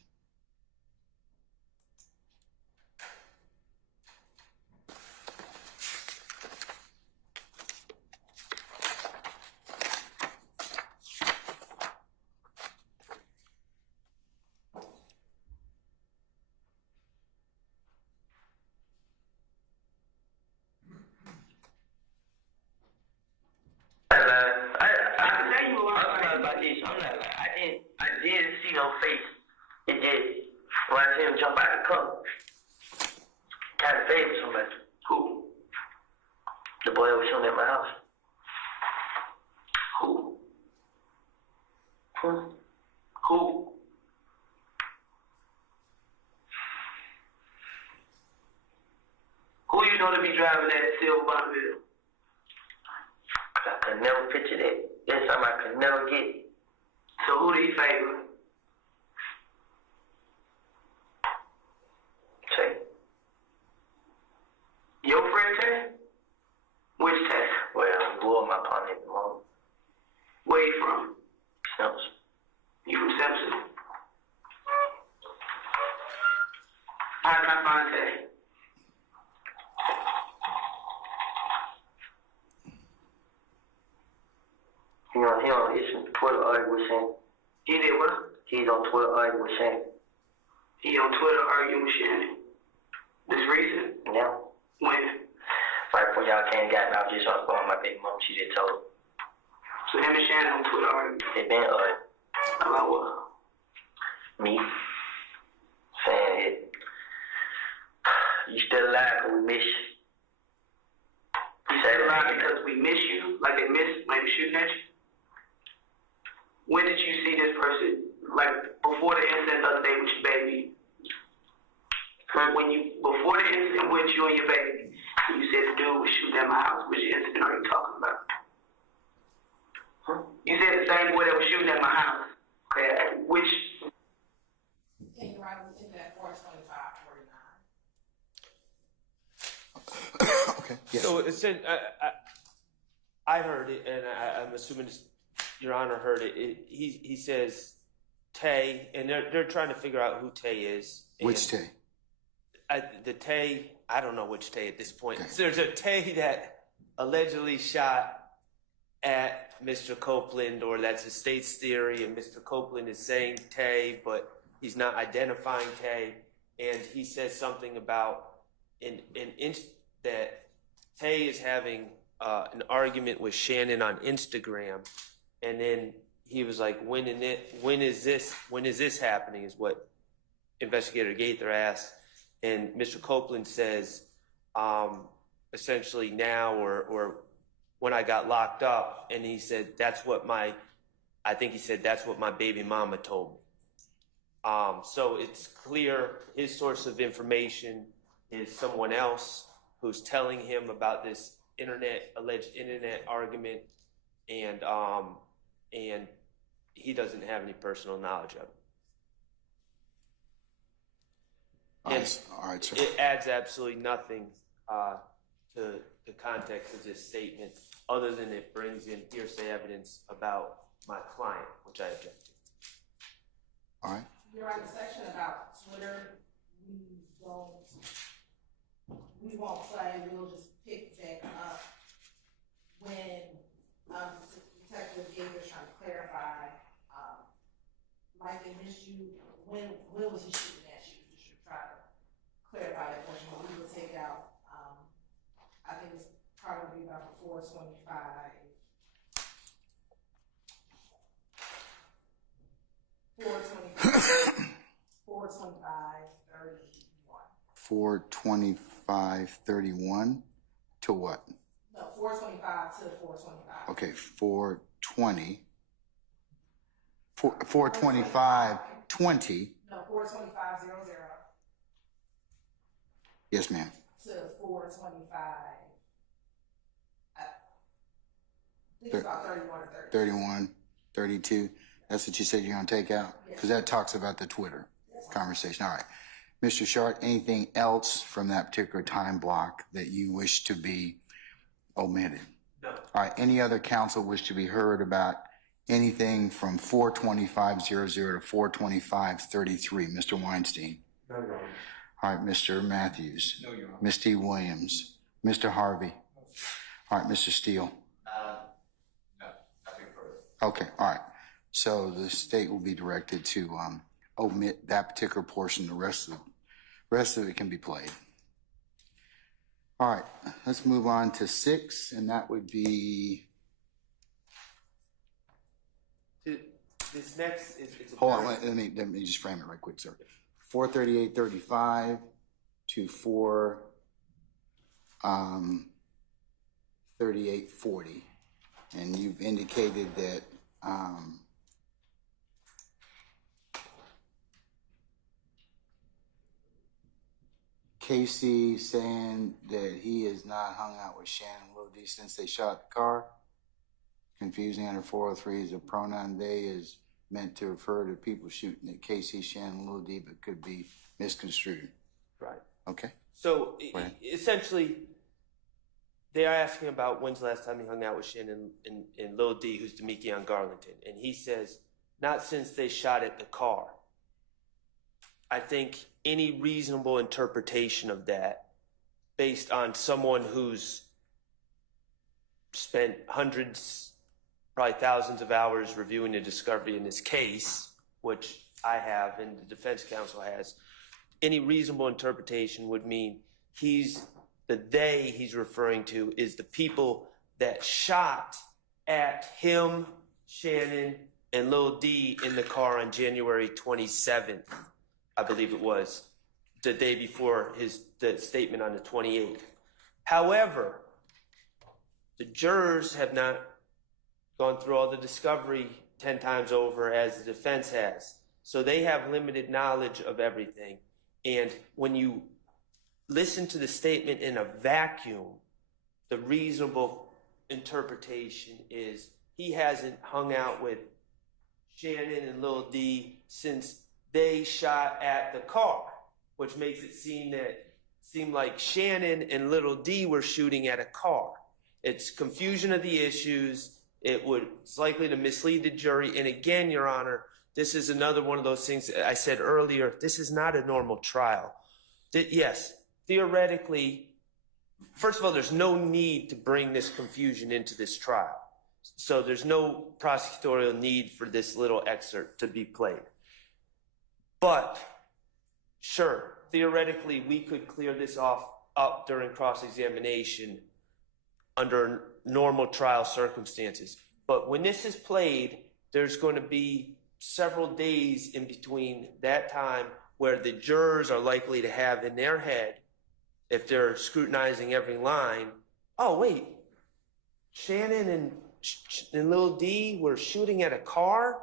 I did see no face. It did. When I see him jump out the car, kind of favored somebody. Who? The boy that was showing at my house. Who? Who? Who you know to be driving that silver Bonneville? I could never picture that. That's something I could never get. So who do you favor? Say. Your friend Tay? Which Tay? Well, I'm blowing my partner at the moment. Where you from? Simpson. You from Simpson? How can I find Tay? He on his Twitter arguing with Shane. He did what? He's on Twitter arguing with Shane. He on Twitter arguing with Shannon. This recent? Yeah. When? Right before y'all came and got me, I was just on the phone with my baby mom. She just told him. So him and Shannon on Twitter arguing? They been arguing. About what? Me. Saying You still alive because we miss you. You stay alive because we miss you, like they miss maybe shooting at you. When did you see this person, like before the incident the other day with your baby? Before the incident with you and your baby, you said the dude was shooting at my house. Which incident are you talking about? Huh? You said the same boy that was shooting at my house. Okay, which? And you're right, in that 425, 49. Okay, yes. So it's I heard it, and I'm assuming Your Honor heard it. He says Tay, and they're trying to figure out who Tay is. Which Tay? The Tay, I don't know which Tay at this point. Okay. So there's a Tay that allegedly shot at Mr. Copeland, or that's the state's theory, and Mr. Copeland is saying Tay, but he's not identifying Tay, and he says something about that Tay is having an argument with Shannon on Instagram, and then he was like, when is this happening, is what Investigator Gaither asked. And Mr. Copeland says, essentially now, or when I got locked up, and he said, that's what my baby mama told me. So it's clear his source of information is someone else who's telling him about this alleged internet argument, and he doesn't have any personal knowledge of it. All right, sir. It adds absolutely nothing to the context of this statement, other than it brings in hearsay evidence about my client, which I object to. All right. You're right, the section about Twitter, we won't play, we'll just pick back up when Detective Gaither's trying to clarify, like they missed you, when was he shooting at you? Just to try to clarify that portion, but we will take out, I think it's probably about 425. 425.31 to what? No, 425 to 425. Okay, 420. 425.20. No, 425.00 Yes, ma'am. to 425. I think it's about 31 or 30. 31, 32. That's what you said you're going to take out? Because that talks about the Twitter conversation. All right. Mr. Shart, anything else from that particular time block that you wish to be omitted? No. All right. Any other counsel wish to be heard about anything from 425.00 to 425.33? Mr. Weinstein? No, Your Honor. All right. Mr. Matthews? No, Your Honor. Ms. T. Williams? Mr. Harvey? All right. Mr. Steele? No, nothing further. Okay. All right. So the state will be directed to omit that particular portion. The rest of it can be played. All right, let's move on to 6, and that would be. This next is. Hold on, let me just frame it right quick, sir. 438.35 to 438.40, and you've indicated that. Casey saying that he has not hung out with Shannon Lodi since they shot the car. Confusing under 403 is a pronoun. They is meant to refer to people shooting at Casey, Shannon Lodi, but could be misconstrued. Right. Okay. So essentially, they are asking about when's the last time he hung out with Shannon and Lil D, who's Demekion Garlington. And he says, not since they shot at the car. I think any reasonable interpretation of that, based on someone who's spent hundreds, probably thousands of hours reviewing the discovery in this case, which I have and the defense counsel has, any reasonable interpretation would mean he's referring to is the people that shot at him, Shannon, and Lil D in the car on January 27th. I believe it was, the day before the statement on the 28th. However, the jurors have not gone through all the discovery 10 times over as the defense has. So they have limited knowledge of everything. And when you listen to the statement in a vacuum, the reasonable interpretation is he hasn't hung out with Shannon and Lil D since they shot at the car, which makes it seem like Shannon and Little D were shooting at a car. It's confusion of the issues. It's likely to mislead the jury. And again, Your Honor, this is another one of those things I said earlier. This is not a normal trial. Yes, theoretically, first of all, there's no need to bring this confusion into this trial. So there's no prosecutorial need for this little excerpt to be played. But sure, theoretically, we could clear this up during cross-examination under normal trial circumstances. But when this is played, there's going to be several days in between that time where the jurors are likely to have in their head, if they're scrutinizing every line, oh, wait, Shannon and Lil D were shooting at a car,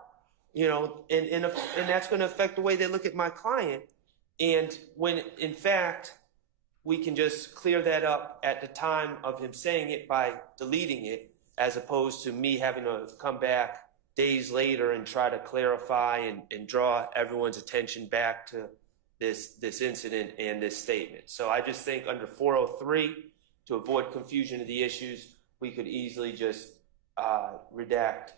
you know, and that's going to affect the way they look at my client. And when, in fact, we can just clear that up at the time of him saying it by deleting it, as opposed to me having to come back days later and try to clarify and draw everyone's attention back to this incident and this statement. So I just think under 403, to avoid confusion of the issues, we could easily just redact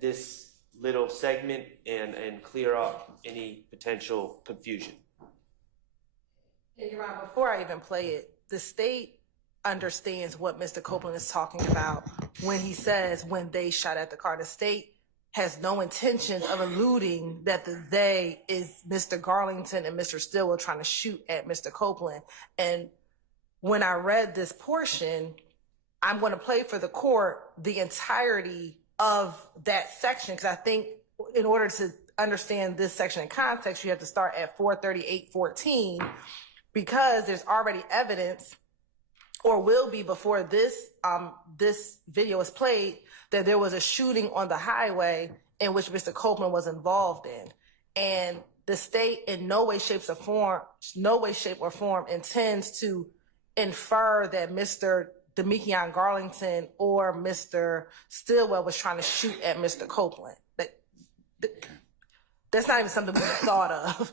this little segment and clear up any potential confusion. And Your Honor, before I even play it, the state understands what Mr. Copeland is talking about when he says when they shot at the car. The state has no intention of alluding that the they is Mr. Garlington and Mr. Stillwell trying to shoot at Mr. Copeland. And when I read this portion, I'm going to play for the court the entirety of that section, because I think in order to understand this section in context, you have to start at 438:14, because there's already evidence, or will be before this video is played, that there was a shooting on the highway in which Mr. Copeland was involved in. And the state in no way, shape, or form intends to infer that Mr. Demekion Garlington or Mr. Stillwell was trying to shoot at Mr. Copeland. That's not even something we thought of.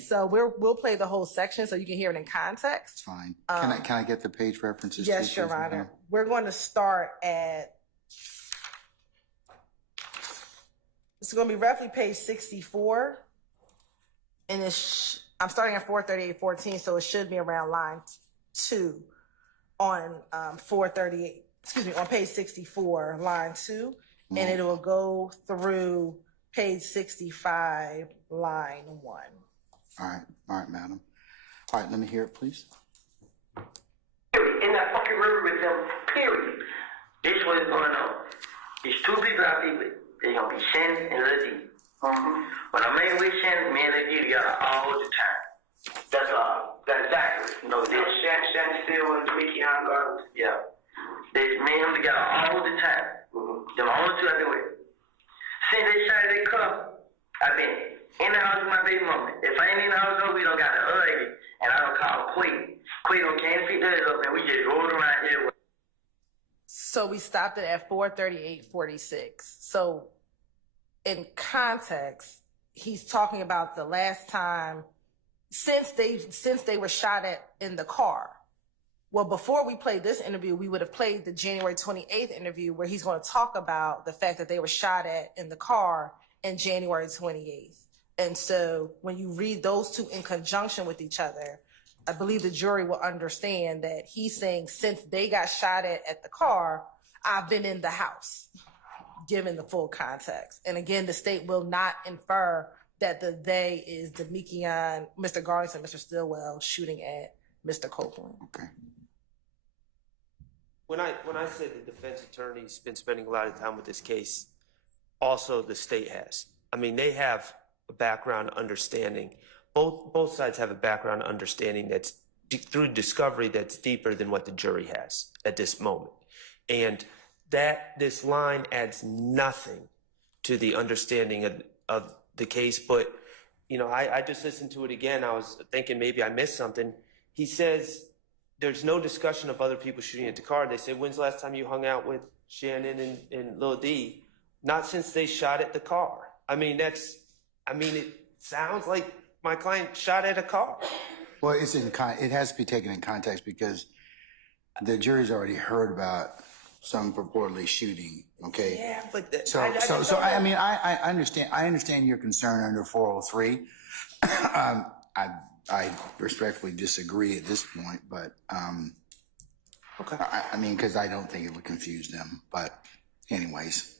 So we'll play the whole section so you can hear it in context. Fine. Can I get the page references? Yes, too, Your please, Honor. Madam? We're going to start at, it's going to be roughly page 64. And I'm starting at 438:14, so it should be around line 2 on on page 64, line 2. And it will go through page 65, line 1. All right, madam. All right, let me hear it, please. In that fucking river with them, period. This is what is going on. These two people I be with, they're going to be Shannon and Lil D. When I'm making with Shannon, me and Lil D together all the time. That's exactly. No, this Shannon still with Demekion Garland. Yeah. Me and him together all the time. Them only two I been with. Since they shot their car, I've been in the house with my baby mama. If I ain't in the house, though, we don't got to argue. And I don't call Quay. Quay don't can't pick that up, and we just rolled around here. So we stopped it at 438:46. So in context, he's talking about the last time since they were shot at in the car. Well, before we played this interview, we would have played the January 28th interview where he's going to talk about the fact that they were shot at in the car in January 28th. And so when you read those two in conjunction with each other, I believe the jury will understand that he's saying since they got shot at the car, I've been in the house, given the full context. And again, the state will not infer that the they is Demekion, Mr. Garlington, Mr. Stillwell shooting at Mr. Copeland. Okay. When I said the defense attorney's been spending a lot of time with this case, also the state has. I mean, they have a background understanding, both sides have a background understanding that's through discovery that's deeper than what the jury has at this moment. And that this line adds nothing to the understanding of the case. But, you know, I just listened to it again. I was thinking maybe I missed something. He says there's no discussion of other people shooting at the car. They say, when's the last time you hung out with Shannon and Lil D? Not since they shot at the car. I mean, it sounds like my client shot at a car. Well, it has to be taken in context because the jury's already heard about some purportedly shooting. Okay. Yeah, but I understand your concern under 403. I respectfully disagree at this point, but okay. Because I don't think it would confuse them. But anyways,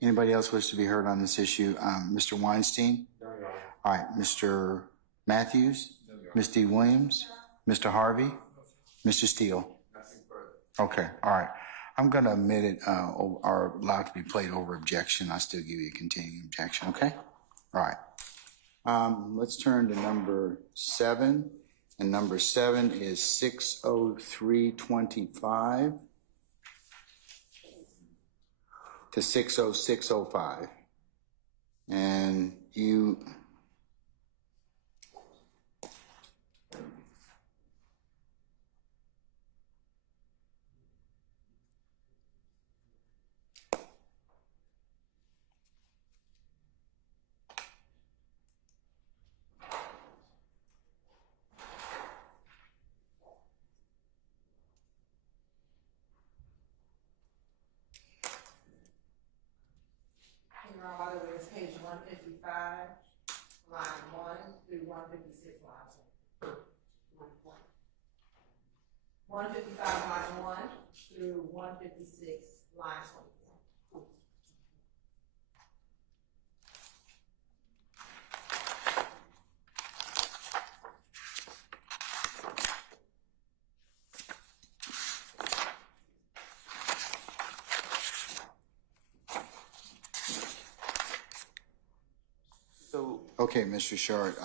anybody else wish to be heard on this issue? Mr. Weinstein? No, Your Honor. All right, Mr. Matthews? No, Your Honor. Ms. D. Williams? Mr. Harvey? Mr. Steele? Nothing further. Okay, all right. I'm going to admit it are allowed to be played over objection. I'll still give you a continuing objection, okay? All right. Let's turn to number 7. And number 7 is 60325 to 60605. And you... By the way, it's page 155, line 1 through 156, line 2. 155, line 1 through 156, line 24. Okay, Mr. Short.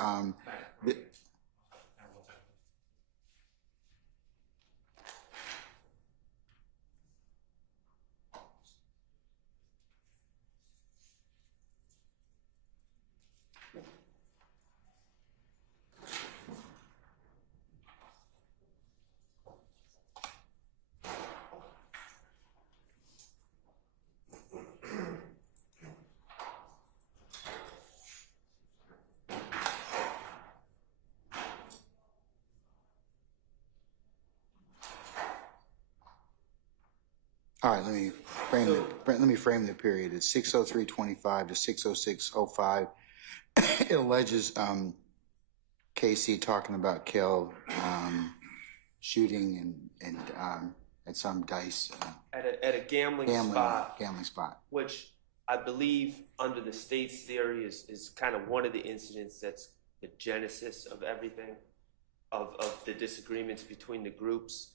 All right, let me frame the period. It's 60325 to 60605. It alleges Casey talking about Kel shooting and at some dice at a gambling spot, which I believe under the state's theory is kind of one of the incidents that's the genesis of everything, of the disagreements between the groups.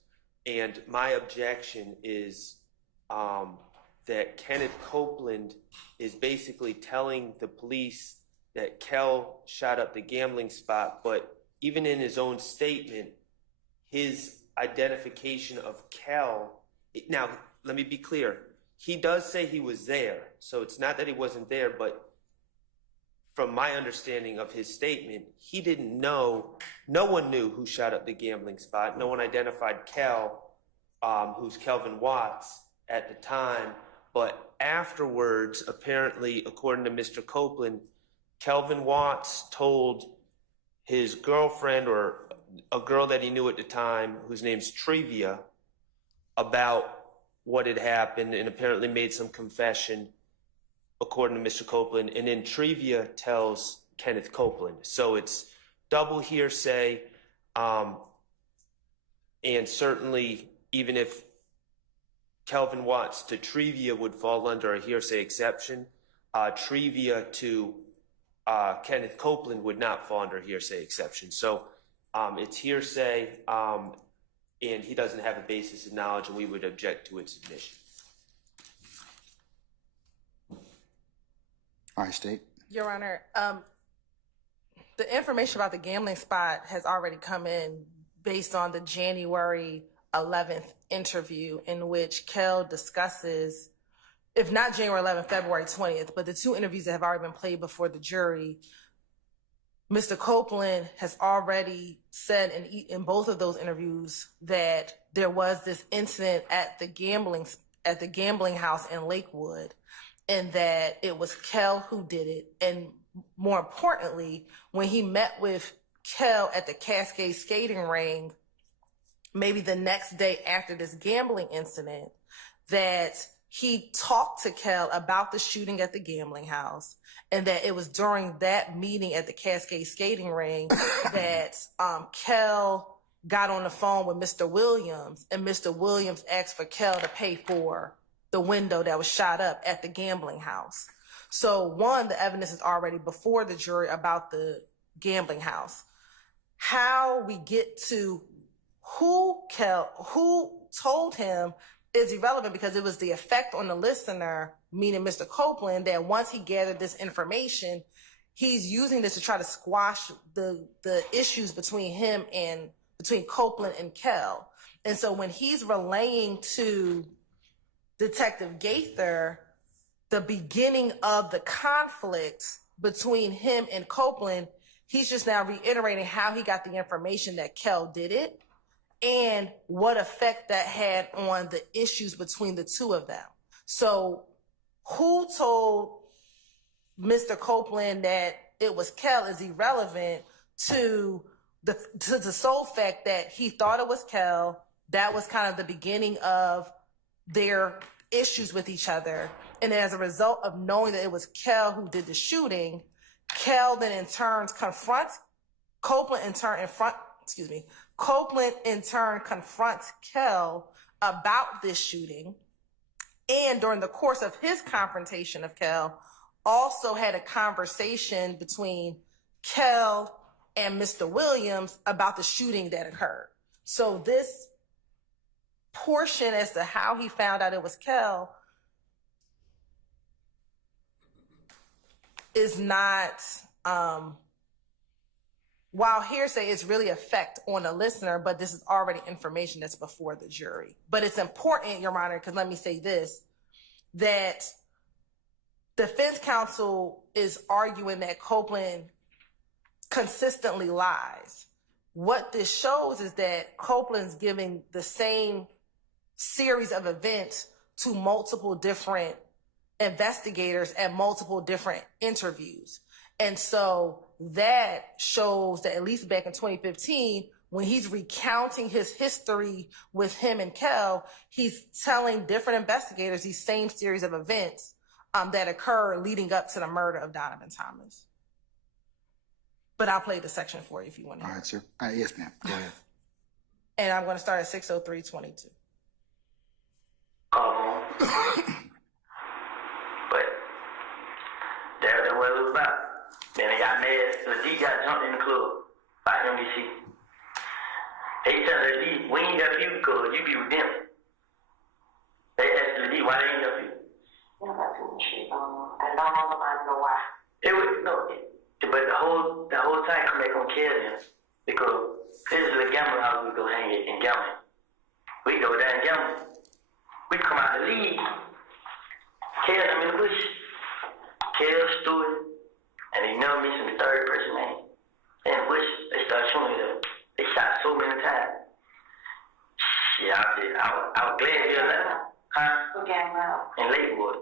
And my objection is that Kenneth Copeland is basically telling the police that Kel shot up the gambling spot, but even in his own statement, his identification of Kel, now let me be clear, he does say he was there, so it's not that he wasn't there, but from my understanding of his statement, he didn't know, no one knew who shot up the gambling spot, no one identified Kel, who's Kelvin Watts, at the time, but afterwards, apparently, according to Mr. Copeland, Kelvin Watts told his girlfriend or a girl that he knew at the time, whose name's Trivia, about what had happened and apparently made some confession, according to Mr. Copeland, and then Trivia tells Kenneth Copeland. So it's double hearsay, and certainly even if Kelvin Watts to Trivia would fall under a hearsay exception, Trivia to Kenneth Copeland would not fall under a hearsay exception. So it's hearsay, and he doesn't have a basis of knowledge, and we would object to its admission. All right, State. Your Honor, the information about the gambling spot has already come in based on the January 11th interview in which Kel discusses, if not January 11th, February 20th, but the two interviews that have already been played before the jury. Mr. Copeland has already said in both of those interviews that there was this incident at the gambling house in Lakewood, and that it was Kel who did it. And more importantly, when he met with Kel at the Cascade skating ring, maybe the next day after this gambling incident, that he talked to Kel about the shooting at the gambling house, and that it was during that meeting at the Cascade skating ring that Kel got on the phone with Mr. Williams, and Mr. Williams asked for Kel to pay for the window that was shot up at the gambling house. So one, the evidence is already before the jury about the gambling house. How we get to who told him is irrelevant, because it was the effect on the listener, meaning Mr. Copeland, that once he gathered this information, he's using this to try to squash the issues between Copeland and Kel. And so when he's relaying to Detective Gaither the beginning of the conflict between him and Copeland, he's just now reiterating how he got the information that Kel did it and what effect that had on the issues between the two of them. So who told Mr. Copeland that it was Kel is irrelevant to the sole fact that he thought it was Kel. That was kind of the beginning of their issues with each other. And as a result of knowing that it was Kel who did the shooting, Kel then in turn confronts Copeland in turn confronts Kel about this shooting. And during the course of his confrontation of Kel, also had a conversation between Kel and Mr. Williams about the shooting that occurred. So this portion as to how he found out it was Kel is not, while hearsay is really effect on the listener, but this is already information that's before the jury. But it's important, Your Honor, because let me say this, that defense counsel is arguing that Copeland consistently lies. What this shows is that Copeland's giving the same series of events to multiple different investigators at multiple different interviews. And so that shows that at least back in 2015, when he's recounting his history with him and Kel, he's telling different investigators these same series of events that occur leading up to the murder of Donovan Thomas. But I'll play the section for you if you want to. All right, sir. Yes, ma'am. Go ahead. And I'm going to start at 6:03:22. But that's what it was about. Then they got mad. So D got jumped in the club by NBC. They tell her, D, we ain't got you because you be with them. They asked her, D, why they ain't got you? You don't got too much shit going on. And don't know nobody know why. It was, no, but the whole time come back on care them. Because this is a gambling house we go hang it and gamble. We go down and gamble. We come out the league. Kel, I'm in the bush. Kel, Stewart, and they never mentioned the third person name. And Bush, they started showing me them. They shot so many times. Shit, I was glad they were like, huh? Who gang out? In Lakewood.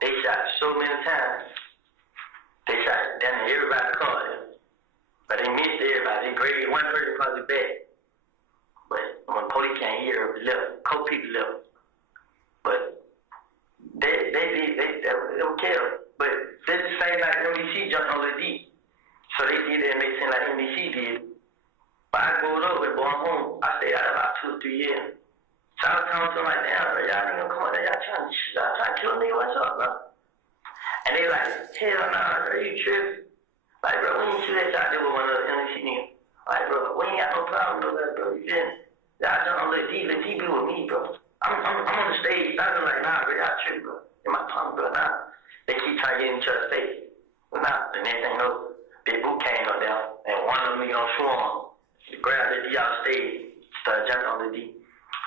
They shot so many times. They shot down in everybody's car. But they missed everybody. They graded one person probably bad. But when police can't hear, left. Co-people left. But they were killed. But this is the same like NBC jumped on the D. So they did it and they seem like NBC did. But I go over, boy, I'm home. I stayed out about 2 or 3 years. So I was telling them like, damn, bro, y'all ain't gonna come out there, y'all trying to kill me, what's up, bro? And they like, hell nah, bro, you tripping. Like, bro, we ain't shoot that shot there with one of the NBC niggas. Like, bro, we ain't got no problem with that, bro, you feel me? Y'all jumped on the D, let D be with me, bro. I'm on the stage, I was like, nah, bro, y'all tripping, bro. In my tongue, bro, nah. They keep trying to get in each other's face. But nah, the next thing you know, Big Boo came up there them niggas on swarm. Grabbed the D out the stage, started jumping on the D.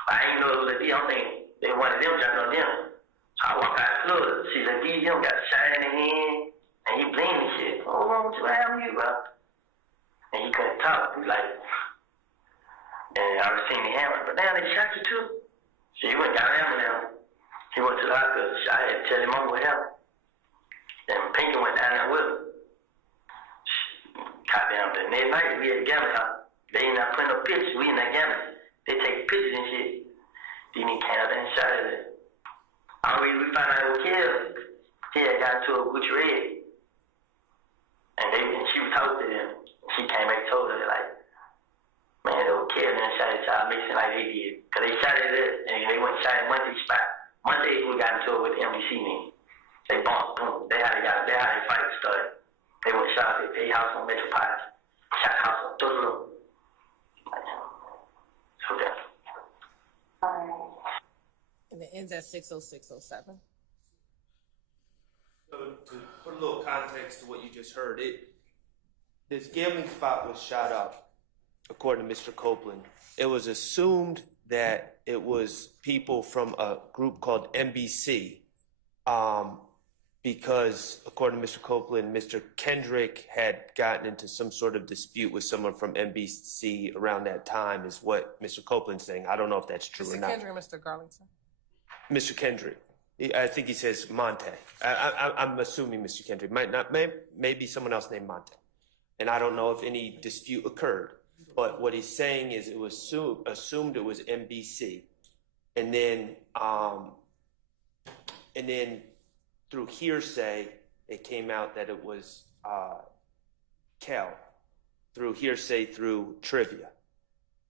I ain't know it was a D. I'm thinking they one of them jumping on them. So I walk out the club, see the D, them got shot in the hand, and he blamed me shit. Oh, what happened to you, bro? And he couldn't talk. He was like, and I was seeing the hammer, but damn, they shot you too. So he went down there with him. He went to the hospital. I had to tell him I'm with him. And Pinky went down there with him. Goddamn, the next night we at the gambling house. They ain't not putting no pictures. We in that gambling. They take pictures and shit. Then he came out there and shot at it. We found out it was killed. He had got into a Gucci Red. And she was talking to them. She came back and told her, like, man, they were killed and shot at y'all mixing like they did. Because they shot at it and they went and shot at Monday spot. Monday we got into it with the MDC name. They bumped, boom. They had they fight started. They went and shot at their house on Metro Pies. Shot the house on those rooms. So that. And it ends at 6:06:07. So to put a little context to what you just heard, this gambling spot was shot up, according to Mr. Copeland. It was assumed that it was people from a group called NBC, because according to Mr. Copeland, Mr. Kendrick had gotten into some sort of dispute with someone from NBC around that time, is what Mr. Copeland's saying. I don't know if that's true or Mr. not. Kendrick or Mr. Garlington? Mr. Kendrick. I think he says Monte. I'm assuming Mr. Kendrick. Might not, maybe someone else named Monte. And I don't know if any dispute occurred. But what he's saying is it was assumed it was NBC. And then through hearsay, it came out that it was Kel. Through hearsay, through trivia.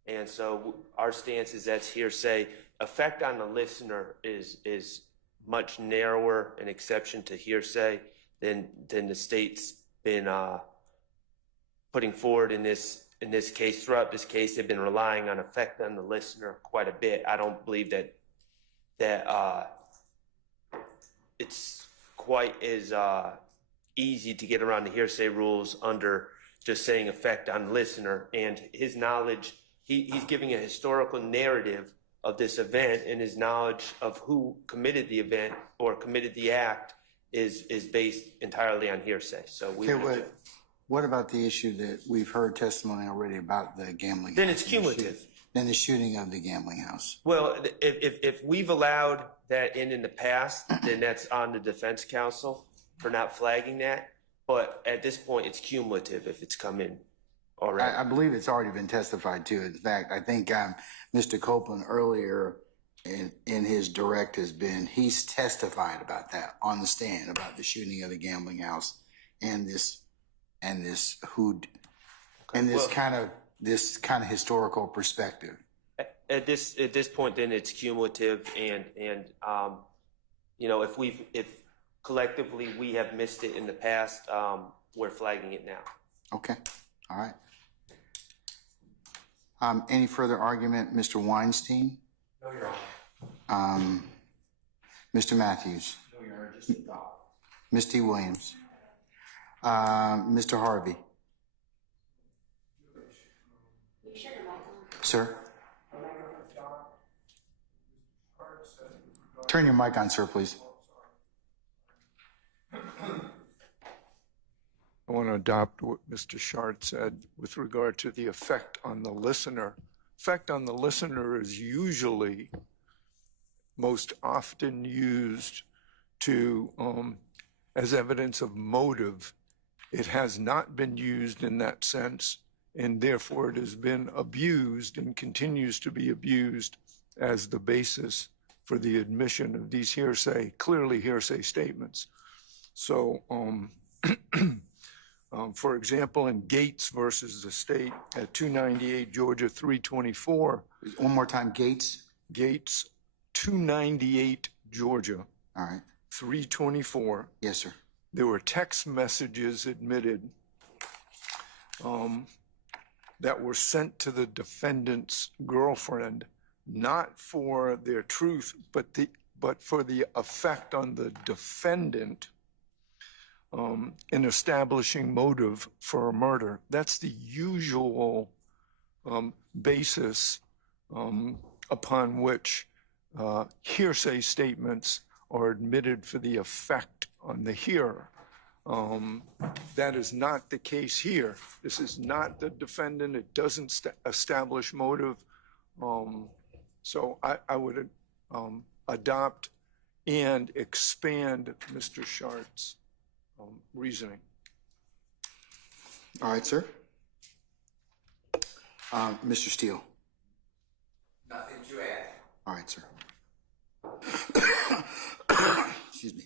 And so our stance is that's hearsay. Effect on the listener is much narrower an exception to hearsay than the state's been putting forward in this case. Throughout this case, they've been relying on effect on the listener quite a bit. I don't believe that it's quite as easy to get around the hearsay rules under just saying effect on the listener. And his knowledge, he's giving a historical narrative of this event, and his knowledge of who committed the event or committed the act is based entirely on hearsay. So what about the issue that we've heard testimony already about the gambling house? Then it's cumulative. Then the shooting of the gambling house. Well, if we've allowed that in the past, then that's on the defense counsel for not flagging that. But at this point, it's cumulative if it's come in already. I believe it's already been testified to. In fact, I think Mr. Copeland earlier in his direct he's testified about that on the stand, about the shooting of the gambling house and this kind of historical perspective. At this point, then it's cumulative, and if collectively we have missed it in the past, we're flagging it now. Okay, all right. Any further argument, Mr. Weinstein? No, Your Honor. Mr. Matthews? No, Your Honor, just adopt. Ms. T. Williams? Mr. Harvey? Sir? Turn your mic on, sir, please. I want to adopt what Mr. Shard said with regard to the effect on the listener. Effect on the listener is usually most often used as evidence of motive. It has not been used in that sense, and therefore it has been abused and continues to be abused as the basis for the admission of these clearly hearsay statements. So, for example, in Gates versus the state at 298 Georgia 324. One more time, Gates? Gates 298 Georgia. All right. 324. Yes, sir. There were text messages admitted that were sent to the defendant's girlfriend, not for their truth, but for the effect on the defendant in establishing motive for a murder. That's the usual basis upon which hearsay statements are admitted for the effect on the hearer. That is not the case here. This is not the defendant. It doesn't establish motive. So I would adopt and expand Mr. Shart's reasoning. All right, sir. Mr. Steele. Nothing to add. All right, sir. Excuse me.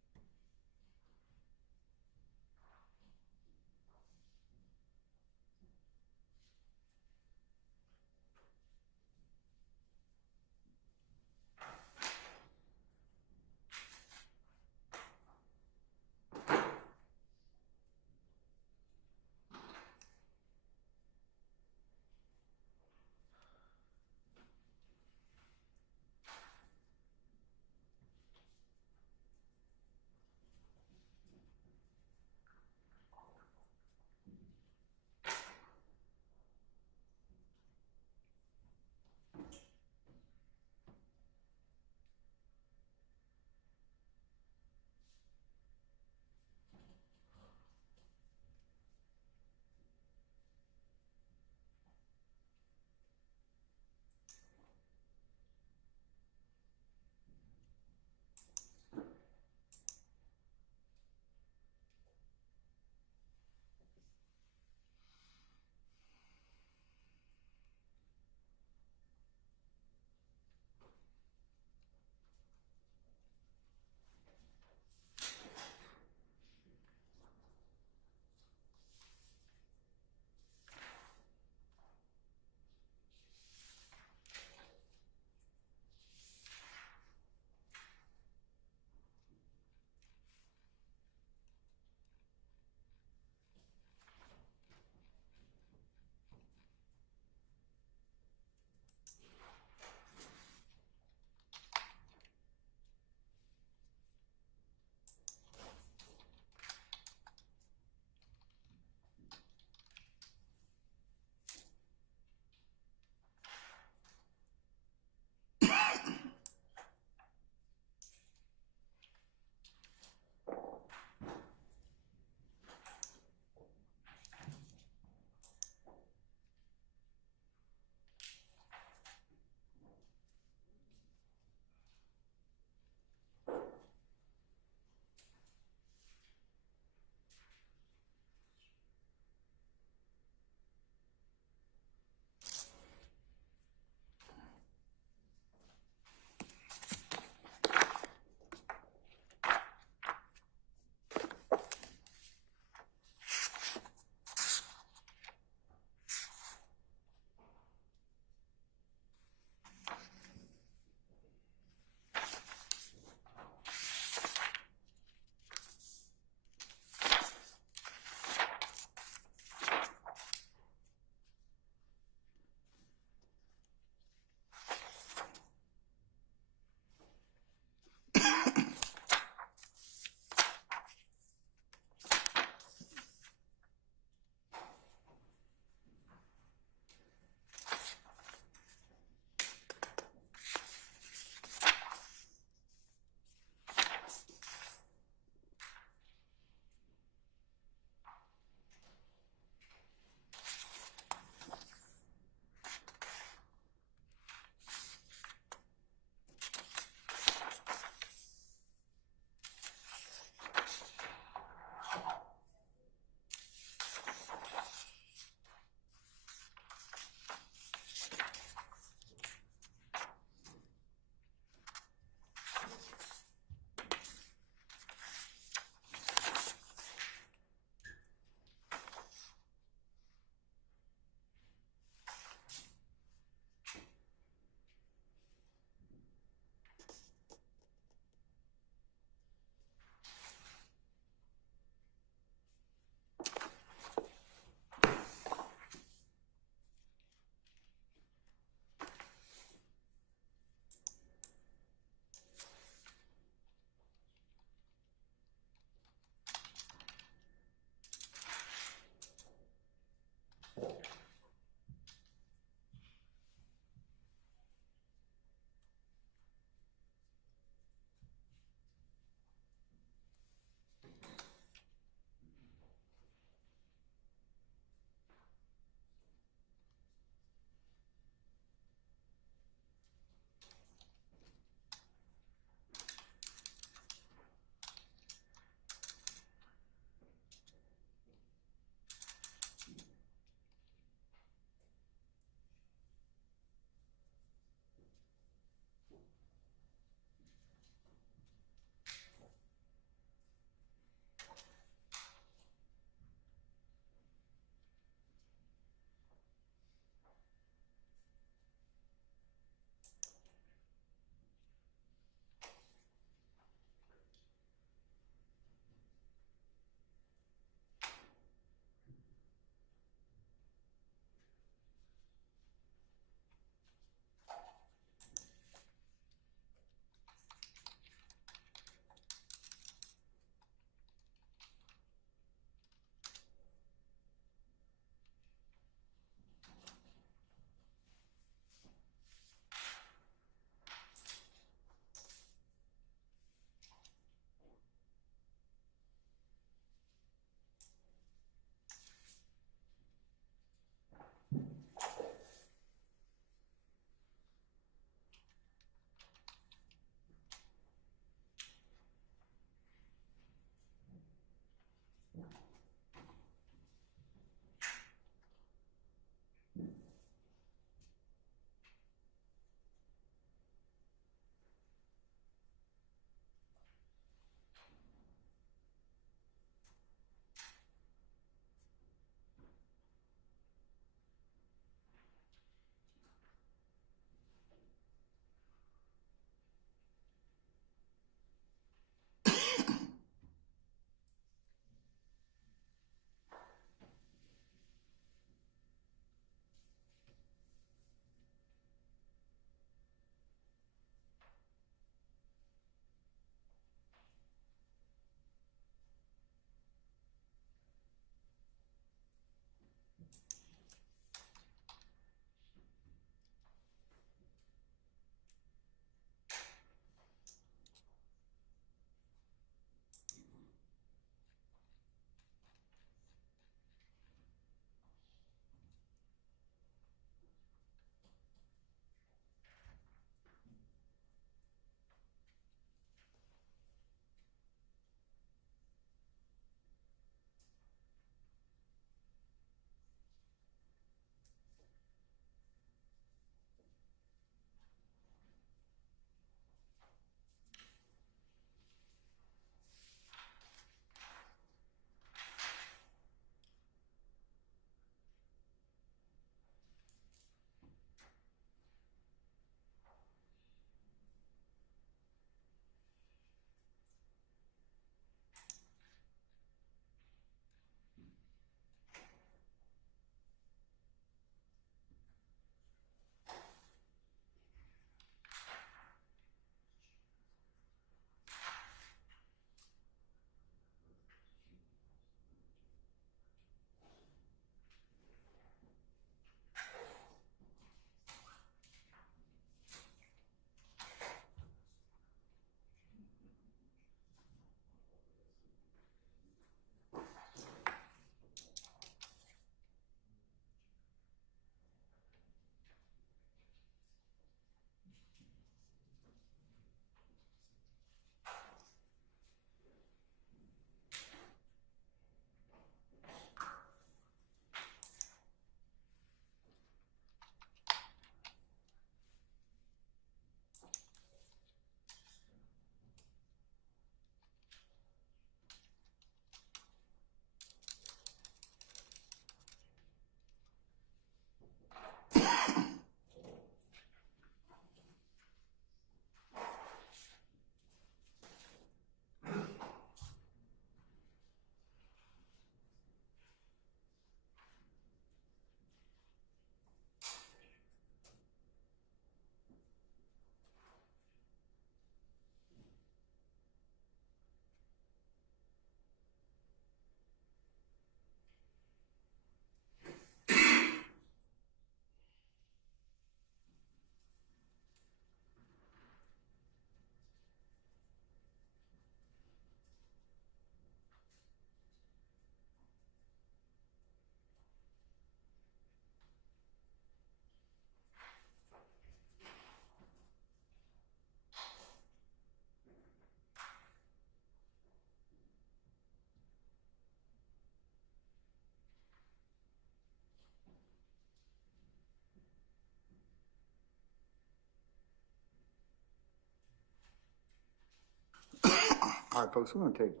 All right, folks, we're gonna take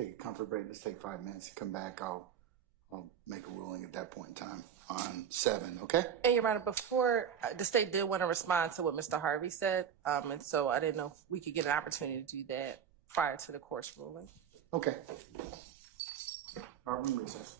a comfort break. Let's take 5 minutes to come back. I'll make a ruling at that point in time on 7, okay? And Your Honor, before, the state did want to respond to what Mr. Harvey said, and so I didn't know if we could get an opportunity to do that prior to the court's ruling. Okay. All right, we're in recess.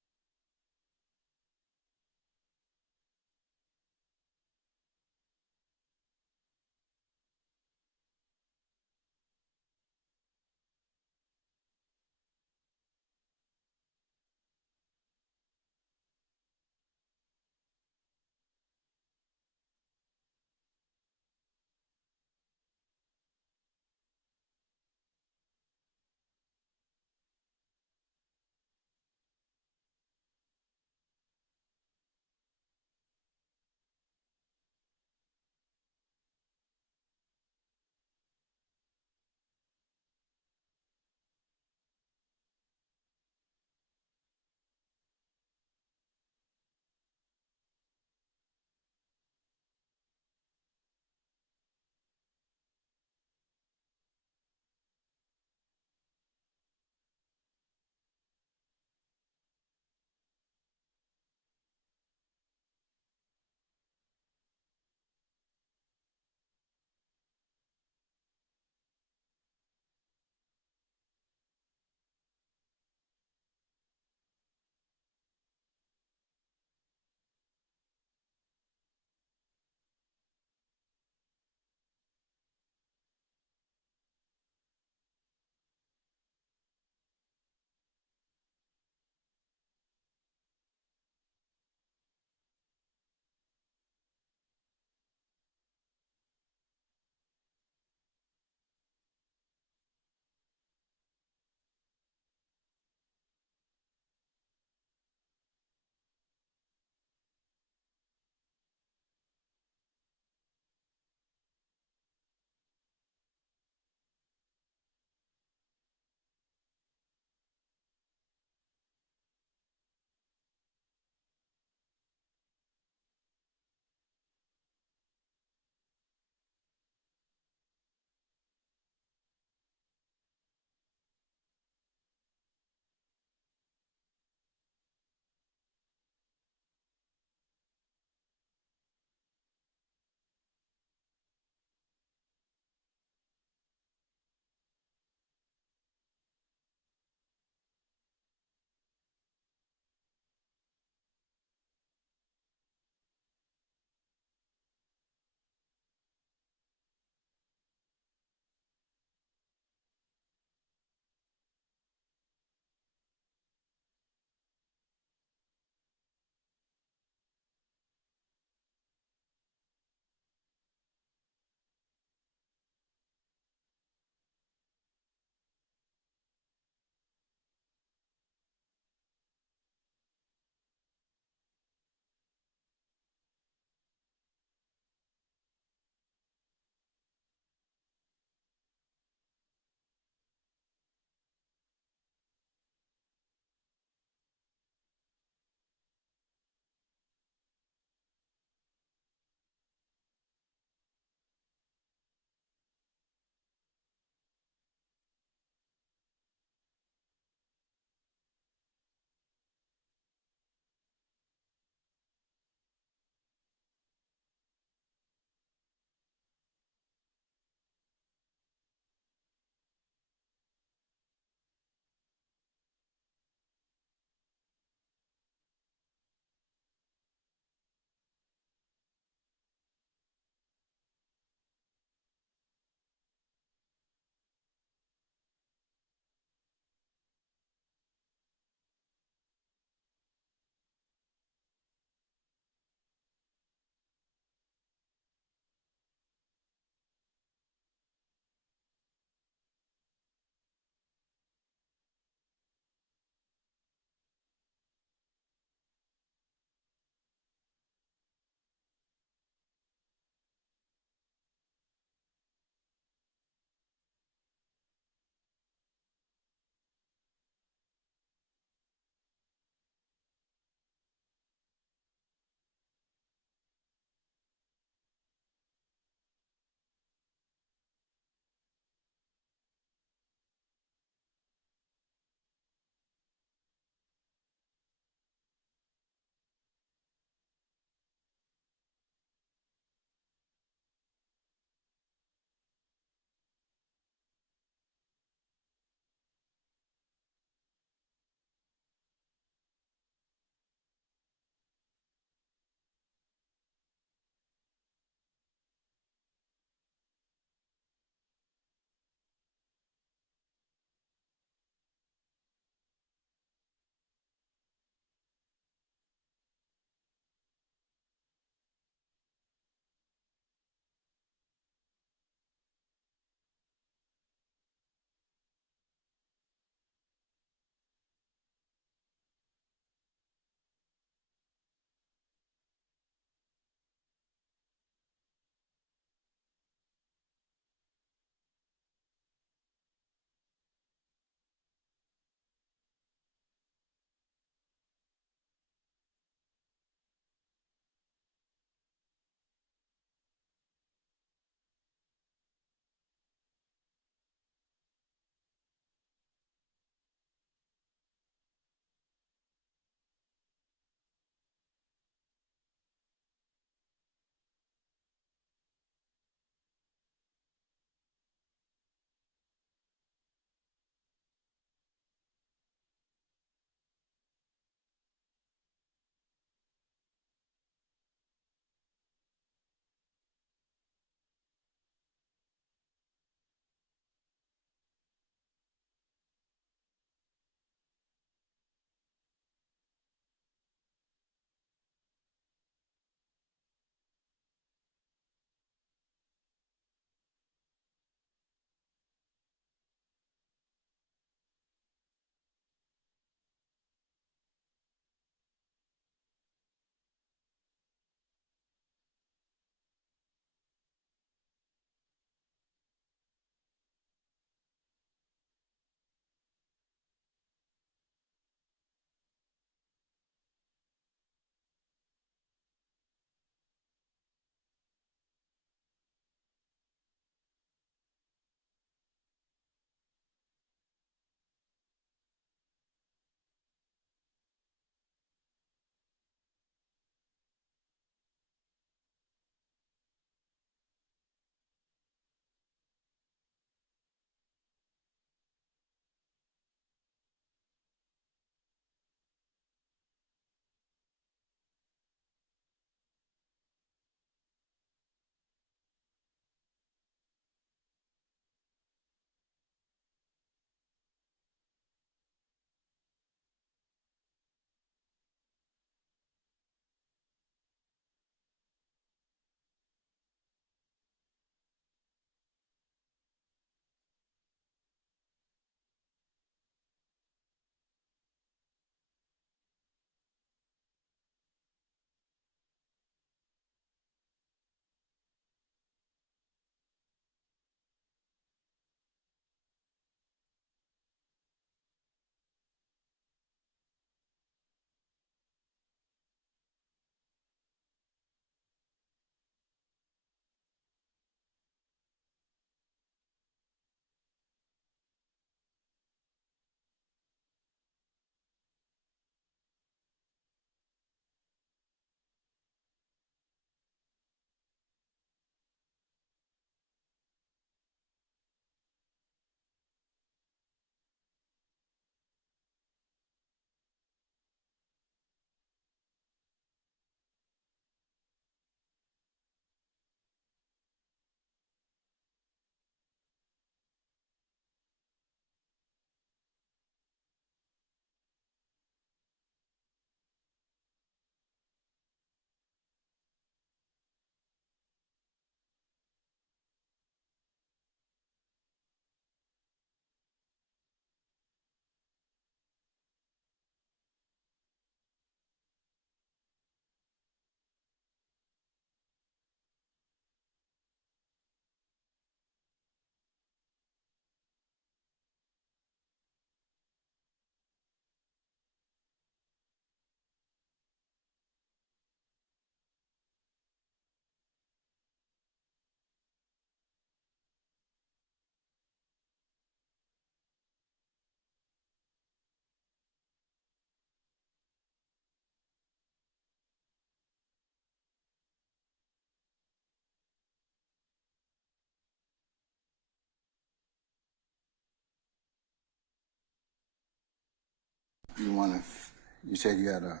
you said you had a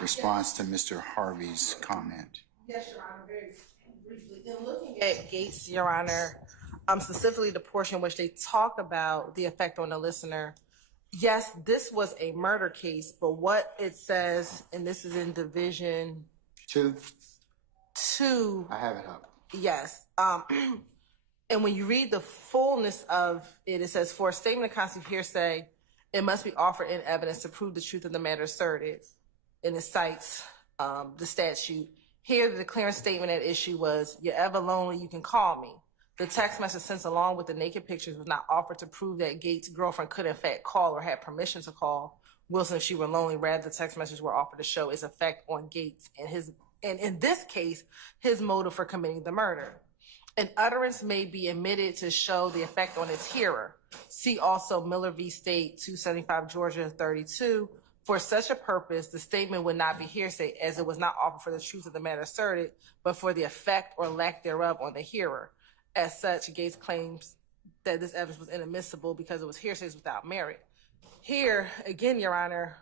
response to Mr. Harvey's comment. Yes, Your Honor, very briefly. In looking at Gates, Your Honor, specifically the portion which they talk about the effect on the listener, yes, this was a murder case, but what it says, and this is in Division 2. 2. I have it up. Yes. And when you read the fullness of it, it says, for a statement of constitutional hearsay, it must be offered in evidence to prove the truth of the matter asserted. And it cites the statute. Here, the declaring statement at issue was, you're ever lonely, you can call me. The text message sent along with the naked pictures was not offered to prove that Gates' girlfriend could in fact call or had permission to call Wilson if she were lonely. Rather, the text messages were offered to show its effect on Gates and in this case, his motive for committing the murder. An utterance may be admitted to show the effect on its hearer. See also Miller v. State, 275 Georgia 32. For such a purpose, the statement would not be hearsay as it was not offered for the truth of the matter asserted, but for the effect or lack thereof on the hearer. As such, Gates claims that this evidence was inadmissible because it was hearsay without merit. Here, again, Your Honor,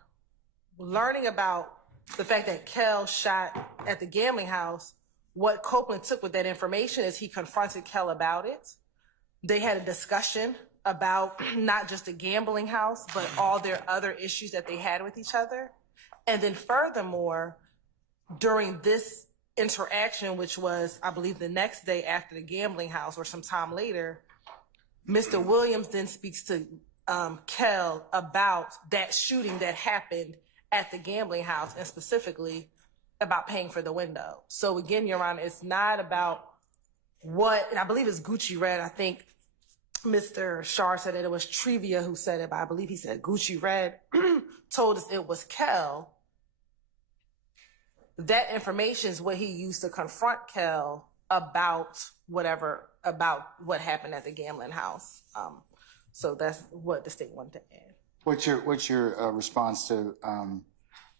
learning about the fact that Kell shot at the gambling house, what Copeland took with that information is he confronted Kell about it. They had a discussion about not just the gambling house, but all their other issues that they had with each other. And then furthermore, during this interaction, which was, I believe, the next day after the gambling house or some time later, Mr. Williams then speaks to Kell about that shooting that happened at the gambling house and specifically about paying for the window. So again, Your Honor, it's not about what, and I believe it's Gucci Red. I think Mr. Shar said that it was Trivia who said it, but I believe he said Gucci Red told us it was Kell. That information is what he used to confront Kell about what happened at the gambling house. So that's what the state wanted to add. What's your response to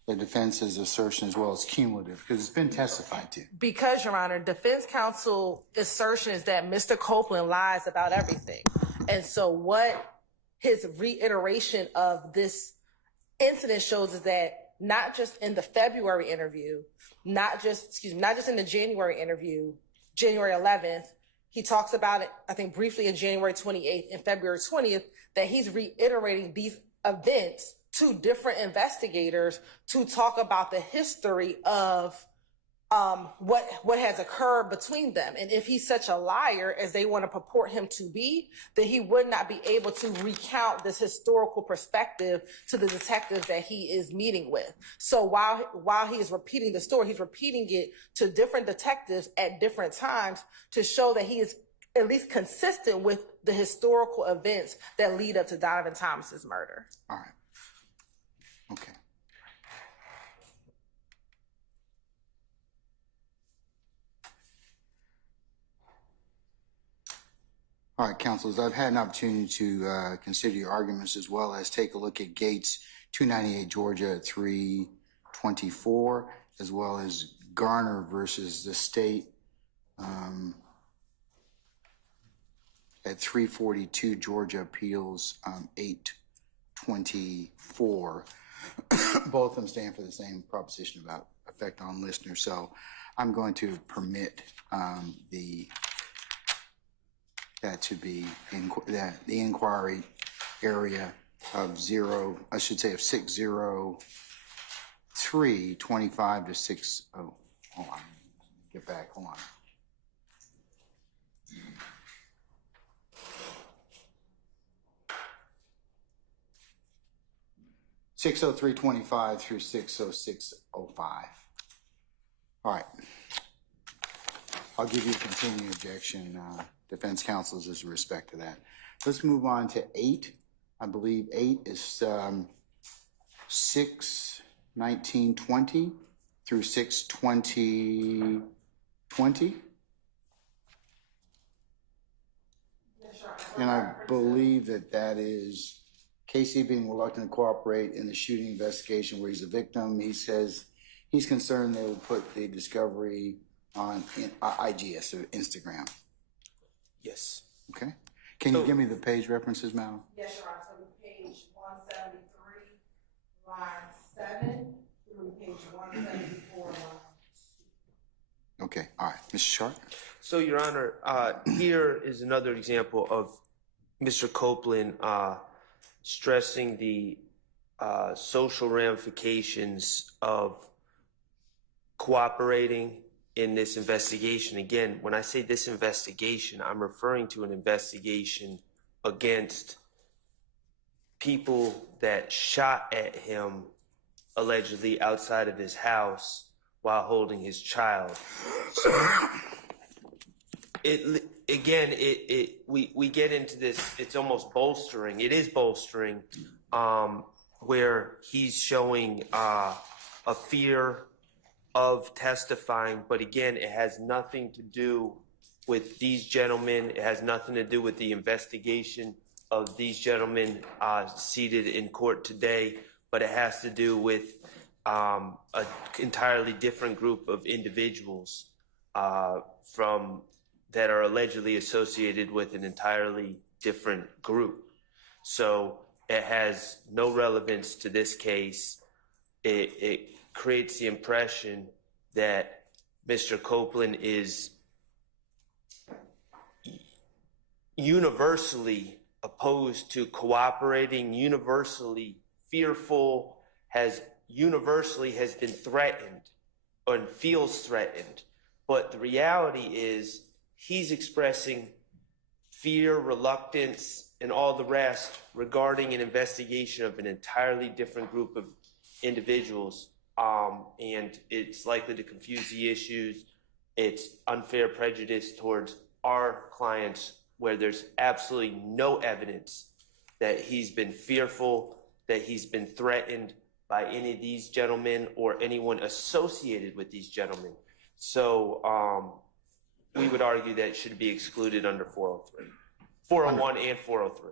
the defense's assertion as well as cumulative? Because it's been testified to. Because, Your Honor, defense counsel assertion is that Mr. Copeland lies about everything. And so what his reiteration of this incident shows is that not just in the February interview, not just in the January interview, January 11th, he talks about it, I think, briefly in January 28th and February 20th, that he's reiterating these events to different investigators to talk about the history of what has occurred between them. And if he's such a liar as they want to purport him to be, then he would not be able to recount this historical perspective to the detectives that he is meeting with. So while he is repeating the story, he's repeating it to different detectives at different times to show that he is at least consistent with the historical events that lead up to Donovan Thomas's murder. All right. Okay. All right, counselors, I've had an opportunity to consider your arguments as well as take a look at Gates 298 Georgia at 324, as well as Garner versus the state at 342 Georgia Appeals 824. Both of them stand for the same proposition about effect on listeners. So I'm going to permit that to be the inquiry area of 60325 to 60. Hold on. Get back. Hold on. (60325) through 60605. All right. I'll give you a continuing objection, defense counsels, as respect to that. Let's move on to 8. I believe 8 is 6/19/20 through 6/20/20. And I believe that is Casey being reluctant to cooperate in the shooting investigation where he's a victim. He says he's concerned they will put the discovery on IGS, or Instagram. Yes. Okay. Can you give me the page references, Mal? Yes, Your Honor. So page 173 line 7 through page 174. Okay, all right. Mr. Sharp? So, Your Honor, here is another example of Mr. Copeland stressing the social ramifications of cooperating in this investigation. Again, when I say this investigation, I'm referring to an investigation against people that shot at him allegedly outside of his house while holding his child. So we get into this, it's almost bolstering. It is bolstering, where he's showing a fear of testifying, but again, it has nothing to do with these gentlemen. It has nothing to do with the investigation of these gentlemen seated in court today, but it has to do with an entirely different group of individuals that are allegedly associated with an entirely different group. So it has no relevance to this case. It creates the impression that Mr. Copeland is universally opposed to cooperating, universally fearful, universally has been threatened and feels threatened. But the reality is he's expressing fear, reluctance, and all the rest regarding an investigation of an entirely different group of individuals. And it's likely to confuse the issues. It's unfair prejudice towards our clients where there's absolutely no evidence that he's been fearful, that he's been threatened by any of these gentlemen or anyone associated with these gentlemen. So we would argue that it should be excluded under 403, 401 and 403.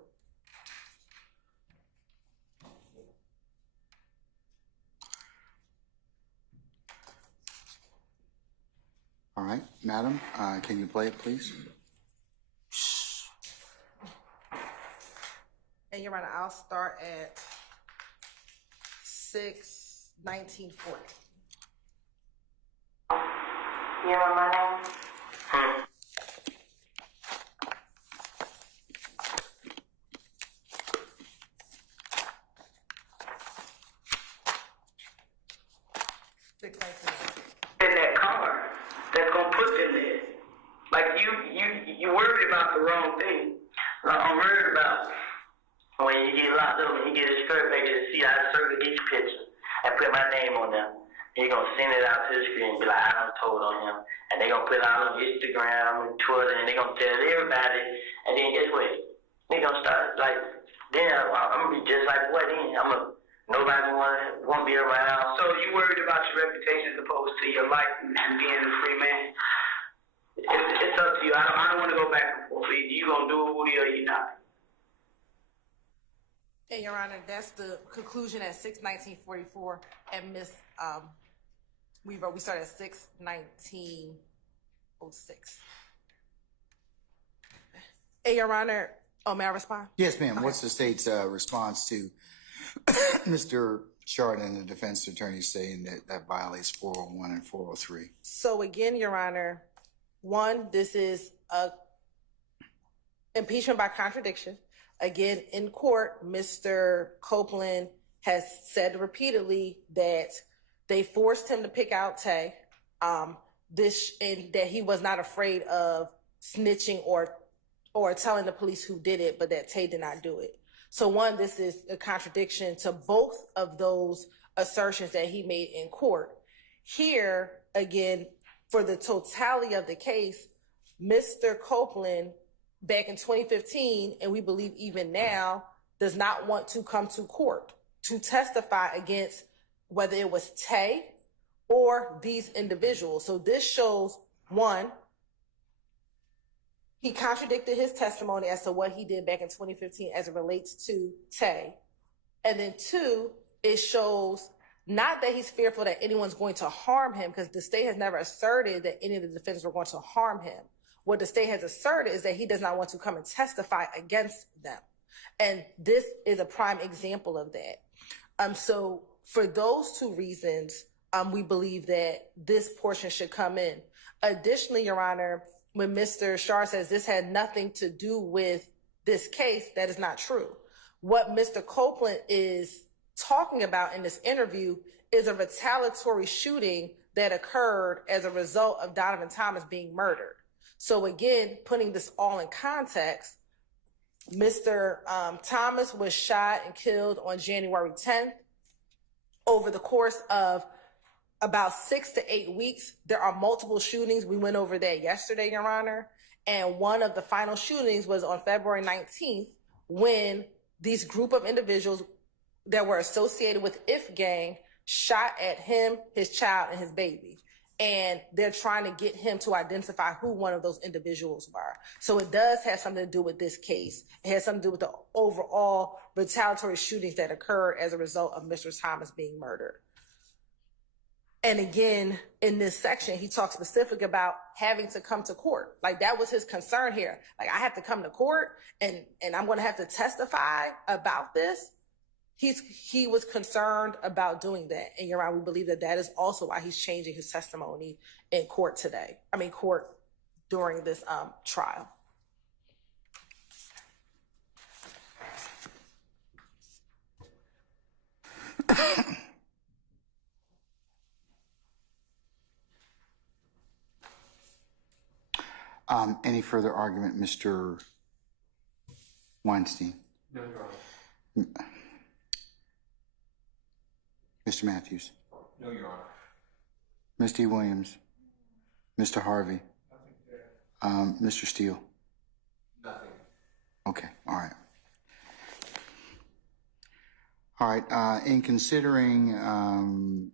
All right, madam, can you play it, please? And Your Honor, I'll start at 6/19/40. You know my name? In that car that's gonna put them there. Like you worried about the wrong thing. I'm worried about when you get locked up and you get a skirt back to see I circle each picture and put my name on them. And you're gonna send it out to the screen and be like, I done told on him. And they're gonna put it out on Instagram and Twitter and they're gonna tell everybody. And then guess what? They're gonna start like, then I'm gonna be just like what then? Nobody won't be around. So you worried about your reputation as opposed to your life and being a free man? It's up to you. I don't want to go back and forth. You gonna do it, Woody, or you not? And Your Honor, that's the conclusion at 6/19/44. And Miss, we started at 6/19/06. And Your Honor, may I respond? Yes, ma'am. Okay. What's the state's response to Mr. Shard and the defense attorney saying that violates 401 and 403? So again, Your Honor, one, this is a impeachment by contradiction. Again, in court, Mr. Copeland has said repeatedly that they forced him to pick out Tay, and that he was not afraid of snitching or telling the police who did it, but that Tay did not do it. So one, this is a contradiction to both of those assertions that he made in court. Here, again, for the totality of the case, Mr. Copeland, back in 2015, and we believe even now, does not want to come to court to testify against whether it was Tay or these individuals. So this shows, one, he contradicted his testimony as to what he did back in 2015 as it relates to Tay. And then two, it shows not that he's fearful that anyone's going to harm him, because the state has never asserted that any of the defendants were going to harm him. What the state has asserted is that he does not want to come and testify against them. And this is a prime example of that. So for those two reasons, we believe that this portion should come in. Additionally, Your Honor, when Mr. Shar says this had nothing to do with this case, that is not true. What Mr. Copeland is talking about in this interview is a retaliatory shooting that occurred as a result of Donovan Thomas being murdered. So again, putting this all in context, Mr. Thomas was shot and killed on January 10th. Over the course of about 6 to 8 weeks, there are multiple shootings. We went over that yesterday, Your Honor. And one of the final shootings was on February 19th when these group of individuals that were associated with IF gang shot at him, his child, and his baby. And they're trying to get him to identify who one of those individuals were. So it does have something to do with this case. It has something to do with the overall retaliatory shootings that occurred as a result of Mr. Thomas being murdered. And again, in this section, he talks specific about having to come to court. Like, that was his concern here. Like, I have to come to court and I'm going to have to testify about this. He was concerned about doing that. And Your Honor, we believe that that is also why he's changing his testimony in court today. Court during this trial. Any further argument, Mr. Weinstein? No, Your Honor. Mr. Matthews? No, Your Honor. Ms. D. Williams? Mr. Harvey? Nothing there. Mr. Steele? Nothing. Okay, all right. All right, in considering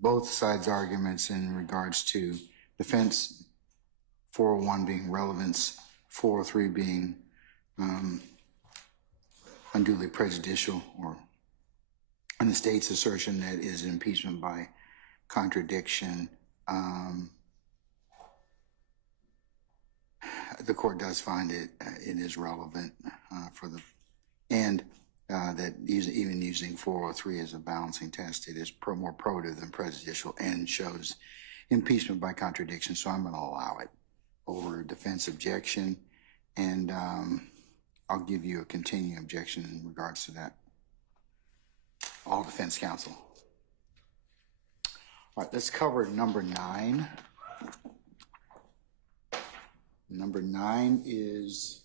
both sides' arguments in regards to defense 401 being relevance, 403 being unduly prejudicial, or in the state's assertion that is impeachment by contradiction, the court does find it is relevant that even using 403 as a balancing test, it is more probative than prejudicial and shows impeachment by contradiction. So I'm going to allow it over defense objection, and I'll give you a continuing objection in regards to that. All defense counsel. All right, let's cover number 9. Number 9 is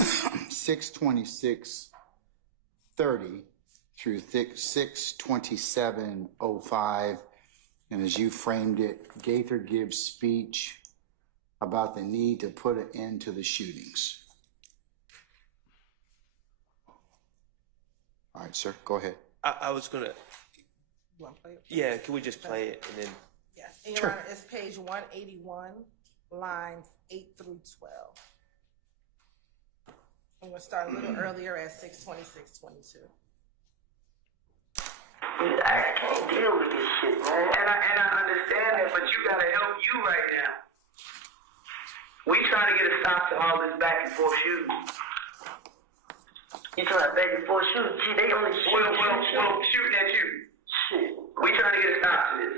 626:30 through 627:05, and as you framed it, Gaither gives speech about the need to put an end to the shootings. All right, sir, go ahead. I was gonna. You want to play it? Yeah, can we just play it and then? Yes. And Your Honor, it's page 181, lines 8 through 12. I'm going to start a little earlier at 626:22. I can't deal with this shit, man. And I understand that, but you gotta help you right now. We trying to get a stop to all this back and forth shooting. You trying to back and forth shooting? Gee, they only shooting at you. Shit. We trying to get a stop to this.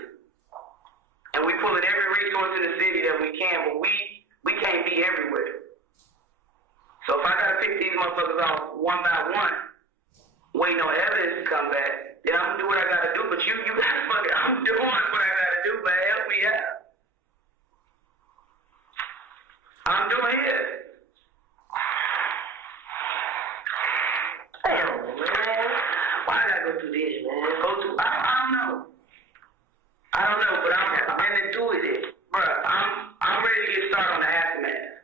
And we pulling every resource in the city that we can, but we can't be everywhere. So if I gotta pick these motherfuckers off one by one, waiting on evidence to come back, then I'm gonna do what I gotta do. But you gotta fucking, I'm doing what I gotta do, man. Help me out. I'm doing it. Damn, man. Why did I go through this, man? I don't know. I don't know, but I'm ready to do it. Bruh, I'm ready to get started on the aftermath.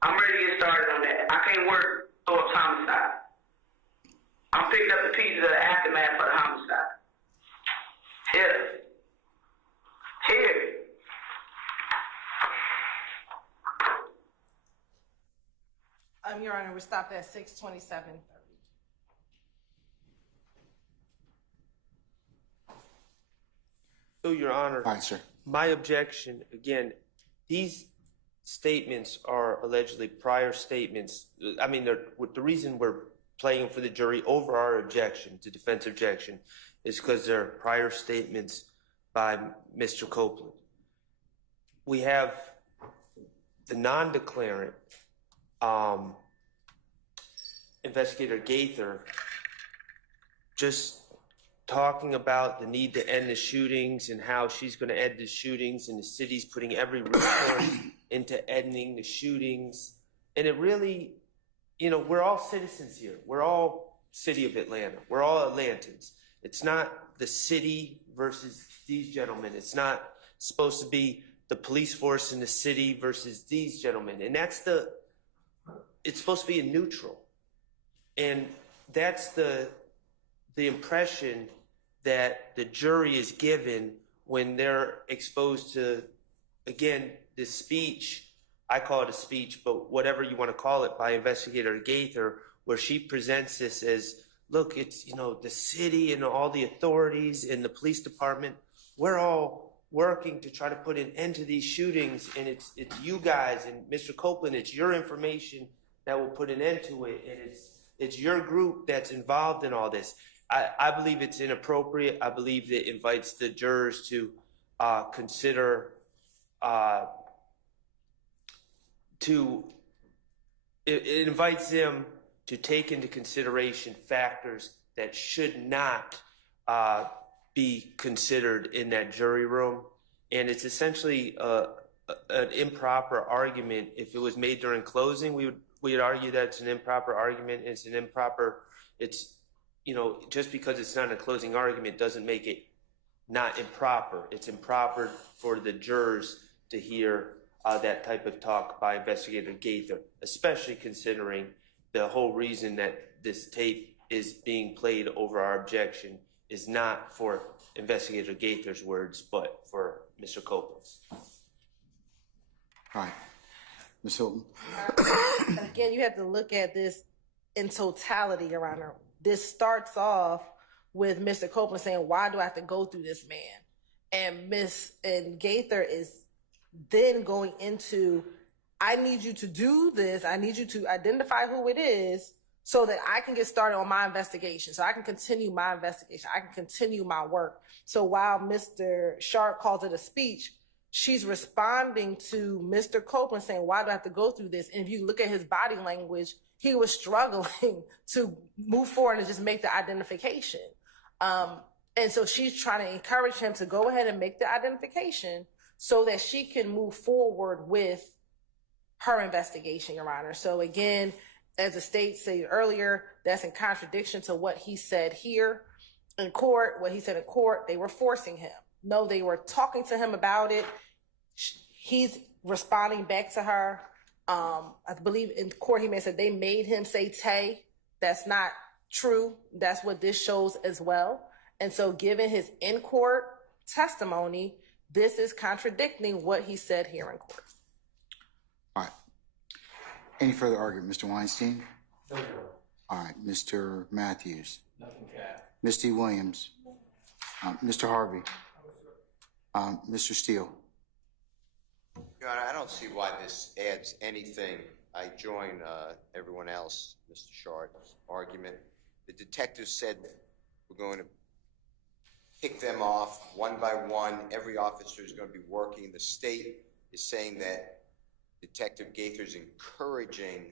I'm ready to get started on that. I can't work towards homicide. I'm picking up the pieces of the aftermath for the homicide. Here. Your Honor, we stopped at 627:30. So, Your Honor, All right, sir. my objection, again, these statements are allegedly prior statements. I mean, the reason we're playing for the jury over our objection, the defense objection, is because there are prior statements by Mr. Copeland. We have the non-declarant, Investigator Gaither, just talking about the need to end the shootings and how she's going to end the shootings, and the city's putting every resource into ending the shootings. And it really, you know, we're all citizens here. We're all city of Atlanta. We're all Atlantans. It's not the city versus these gentlemen. It's not supposed to be the police force in the city versus these gentlemen. And it's supposed to be a neutral. And that's the impression that the jury is given when they're exposed to, again, this speech. I call it a speech, but whatever you want to call it, by Investigator Gaither, where she presents this as, look, it's, you know, the city and all the authorities and the police department, we're all working to try to put an end to these shootings, and it's you guys and Mr. Copeland, it's your information that will put an end to it, and it's your group that's involved in all this. I believe it's inappropriate. I believe that it invites the jurors to consider it invites them to take into consideration factors that should not be considered in that jury room. And it's essentially an improper argument. If it was made during closing, we would argue that it's an improper argument. It's, you know, just because it's not a closing argument doesn't make it not improper. It's improper for the jurors to hear that type of talk by Investigator Gaither, especially considering the whole reason that this tape is being played over our objection is not for Investigator Gaither's words, but for Mr. Copeland's. All right. Ms. Hilton. Again, you have to look at this in totality, Your Honor. This starts off with Mr. Copeland saying, why do I have to go through this, man? And Gaither is then going into, I need you to do this. I need you to identify who it is so that I can get started on my investigation. So I can continue my investigation. I can continue my work. So while Mr. Sharp calls it a speech, she's responding to Mr. Copeland saying, why do I have to go through this? And if you look at his body language, he was struggling to move forward and just make the identification. And so she's trying to encourage him to go ahead and make the identification so that she can move forward with her investigation, Your Honor. So again, as the state said earlier, that's in contradiction to what he said here in court. What he said in court, they were forcing him. No, they were talking to him about it. He's responding back to her. I believe in court he may have said they made him say Tay. That's not true. That's what this shows as well. And so given his in-court testimony, this is contradicting what he said here in court. All right. Any further argument? Mr. Weinstein? No, Your Honor. All right. Mr. Matthews? Nothing to add. Ms. Williams? Mr. Harvey? Mr. Steele? Your Honor, I don't see why this adds anything. I join everyone else, Mr. Sharp's argument. The detectives said we're going to pick them off one by one. Every officer is going to be working. The state is saying that Detective Gaither is encouraging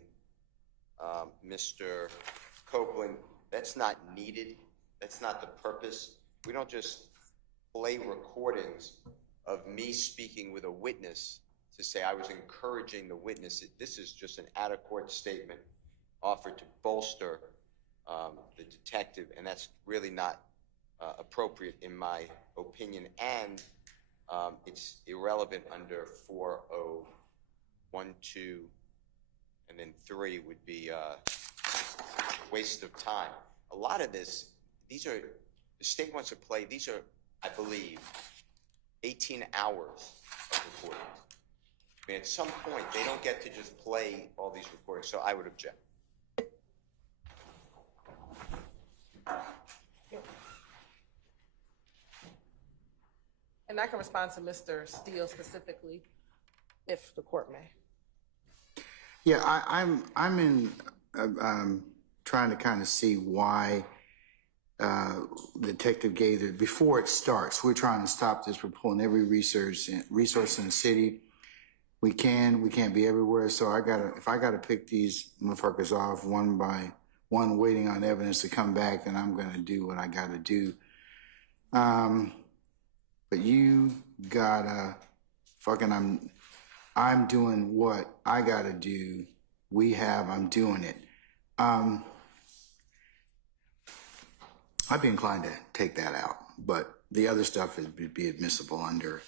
Mr. Copeland. That's not needed. That's not the purpose. We don't just play recordings of me speaking with a witness to say I was encouraging the witness. This is just an out-of-court statement offered to bolster the detective, and that's really not appropriate in my opinion, and it's irrelevant under 401(2), and then 3 would be a waste of time. A lot of this, the state wants to play, these are, I believe, 18 hours of recordings. I mean, at some point, they don't get to just play all these recordings, so I would object. And I can respond to Mr. Steele specifically, if the court may. Yeah, I'm in trying to kind of see why the detective gave it before it starts. We're trying to stop this. We're pulling every resource in the city. We can't be everywhere. So if I gotta pick these motherfuckers off one by one, waiting on evidence to come back, then I'm gonna do what I gotta do. But you gotta I'm doing what I gotta do. I'm doing it. I'd be inclined to take that out, but the other stuff would be admissible under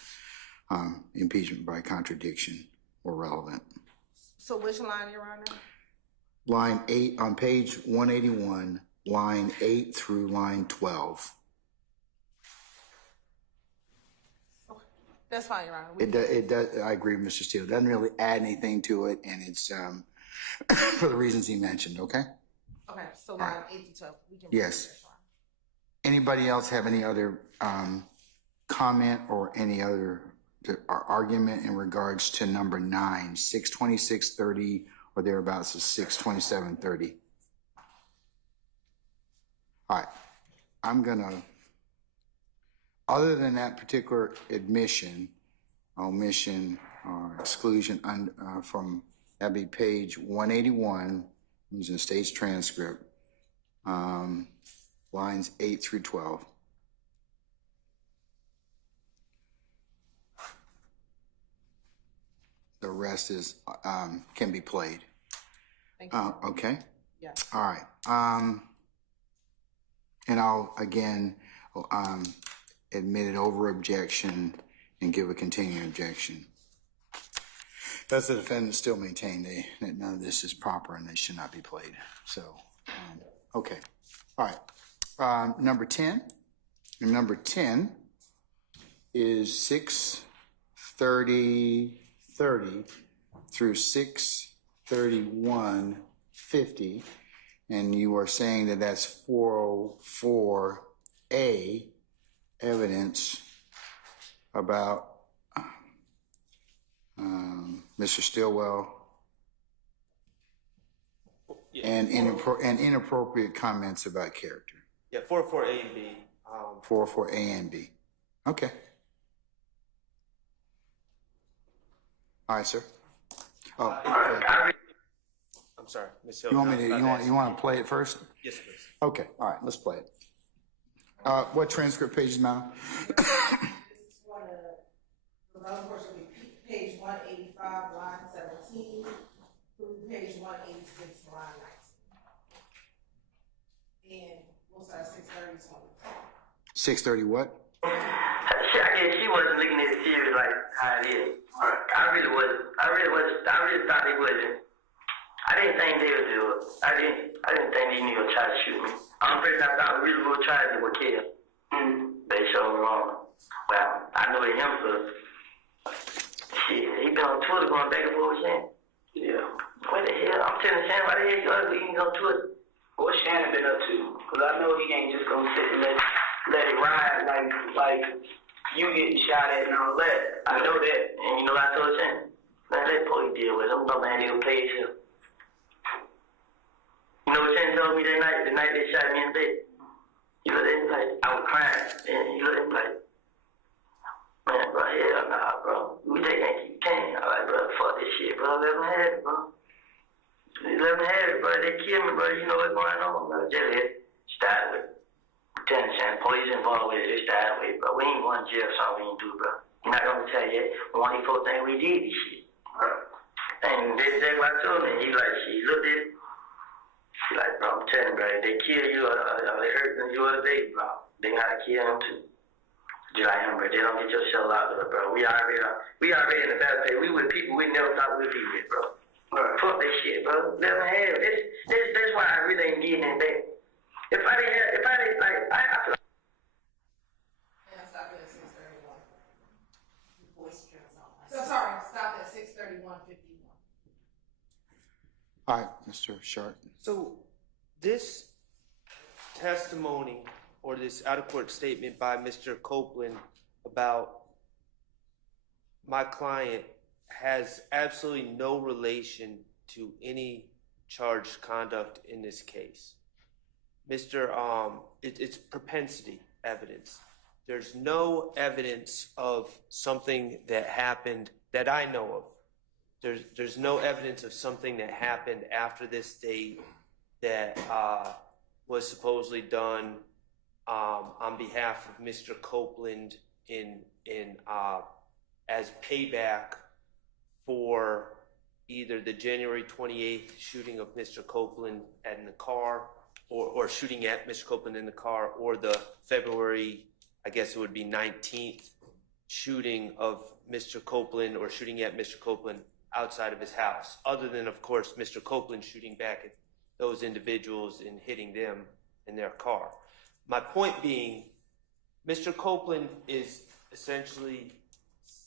impeachment by contradiction or relevant. So which line, Your Honor? Line 8 on page 181, line 8 through line 12. That's fine, Your Honor. It does. I agree with Mr. Steele. It doesn't really add anything to it, and it's for the reasons he mentioned. Okay. Okay. So line 8 to 12. We can. Yes. Anybody else have any other comment or any other argument in regards to number 9, 62630 or thereabouts is 62730? All right. I'm gonna. Other than that particular omission, or exclusion from, that'd be page 181, using the state's transcript, lines 8 through 12. The rest is can be played. Thank you. Okay. Yeah. All right. And I'll again admit an over objection and give a continuing objection. Does the defendant still maintain that none of this is proper and they should not be played? So, okay. All right. Number 10. And number 10 is 63030 through 63150. And you are saying that that's 404A evidence about Mr. Stillwell and inappropriate comments about character. Yeah, 404A and B. 404A and B. Okay. All right, sir. Oh, okay. I'm sorry, Ms. Hill. You want to play it first? Yes, please. Okay. All right. Let's play it. What transcript page is now? Page 185, line 17, through page 186, line 19. And we'll start 630, 630 what? I guess she wasn't looking at it serious like how it is. I really wasn't. I really thought he wasn't. I didn't think they would do it. I didn't think these niggas try to shoot me. I'm pretty sure I thought really would try to kill. They showed me wrong. Well, I know him for shit. He been on Twitter going back and forth with Shannon. Yeah. What the hell? I'm telling Shannon, why the hell you ugly? You can go on Twitter. What's Shannon been up to? Because I know he ain't just gonna sit and let it ride like you getting shot at and all that. I know that. And you know what I told Shannon? Man, let Poe deal with it. I'm about man, he'll pay himself. You know what Shannon told me that night? The night they shot me in bed. You let him play. I was crying. And you let him play. Man, bro, hell nah, bro. We take anything you can. I'm like, bro, fuck this shit, bro. Let them have it, bro. Let them have it, bro. They kill me, bro. You know what's going on, bro. Just started with Lieutenant Shannon. Police involved with it. They started with it, bro. We ain't going to jail, so we ain't do, bro. You're not going to tell you one of these folks think we did this shit, bro. And that's exactly what I told him. He like, she looked at it. She like, bro, I'm telling you, bro, if they kill you or they hurt you or the baby, bro, they gotta kill him too. Just like him, bro. They don't get your shell out of it, bro. We already in the battle phase. We with people we never thought we'd be with, bro. Fuck this shit, bro. Let them have it. That's why I really ain't getting in there. If I didn't, like, I feel like. And stop at 631. So sorry, stop at 631:51. All right, Mr. Sharp. So this testimony or this out-of-court statement by Mr. Copeland about my client has absolutely no relation to any charged conduct in this case. It's propensity evidence. There's no evidence of something that happened that I know of. There's no evidence of something that happened after this date that was supposedly done on behalf of Mr. Copeland as payback for either the January 28th shooting of Mr. Copeland in the car, or shooting at Mr. Copeland in the car, or the February, I guess it would be 19th, shooting of Mr. Copeland, or shooting at Mr. Copeland outside of his house, other than, of course, Mr. Copeland shooting back at those individuals and hitting them in their car. My point being, Mr. Copeland is essentially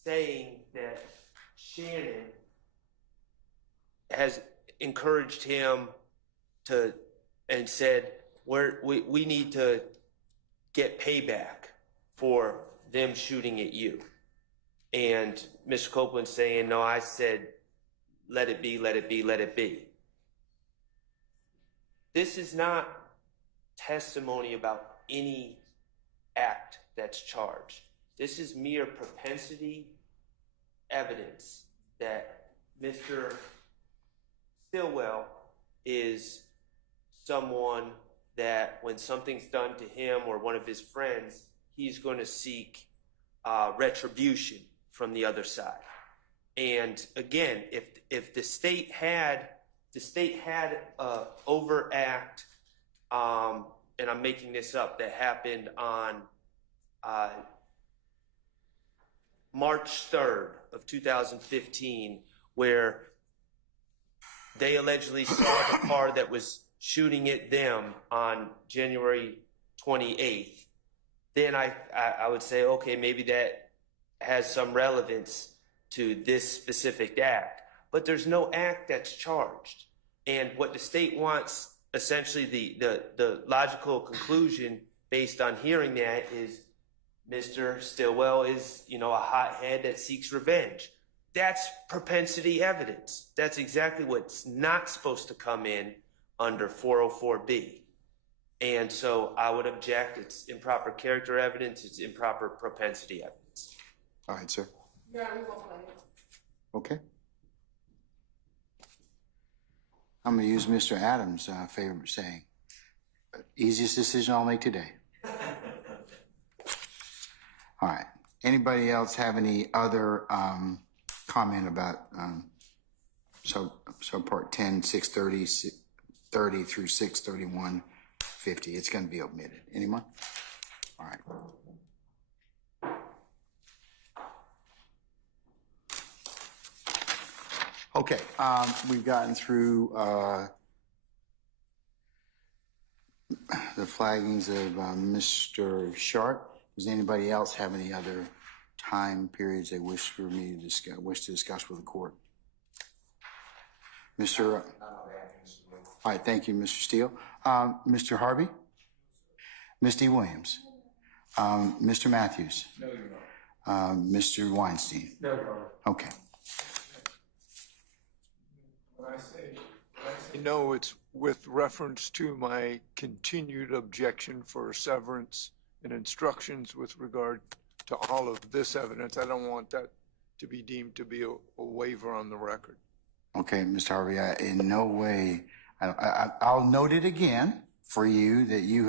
saying that Shannon has encouraged him to, and said, we need to get payback for them shooting at you. And Mr. Copeland saying, no, I said, let it be, let it be, let it be. This is not testimony about any act that's charged. This is mere propensity evidence that Mr. Stillwell is someone that when something's done to him or one of his friends, he's going to seek retribution from the other side. And again, if the state had overact, and I'm making this up, that happened on March 3rd of 2015, where they allegedly saw the car that was shooting at them on January 28th, then I would say, okay, maybe that has some relevance to this specific act. But there's no act that's charged. And what the state wants, essentially the logical conclusion based on hearing that, is Mr. Stillwell is, a hothead that seeks revenge. That's propensity evidence. That's exactly what's not supposed to come in under 404B. And so I would object. It's improper character evidence. It's improper propensity evidence. All right, sir. Yeah, we won't play it. Okay. I'm going to use Mr. Adams' favorite saying, easiest decision I'll make today. All right. Anybody else have any other comment about subpart 10, 630, 30 through 631, 50? It's going to be omitted. Anyone? All right. Okay, we've gotten through the flaggings of Mr. Sharp. Does anybody else have any other time periods they wish for me to discuss with the court? Mr. All right, thank you, Mr. Steele. Mr. Harvey? Ms. Williams? Mr. Matthews? No, Your Honor. Mr. Weinstein? No, Your Honor. Okay. No, it's with reference to my continued objection for severance and instructions with regard to all of this evidence. I don't want that to be deemed to be a waiver on the record. Okay, Mr. Harvey, in no way, I'll note it again for you that you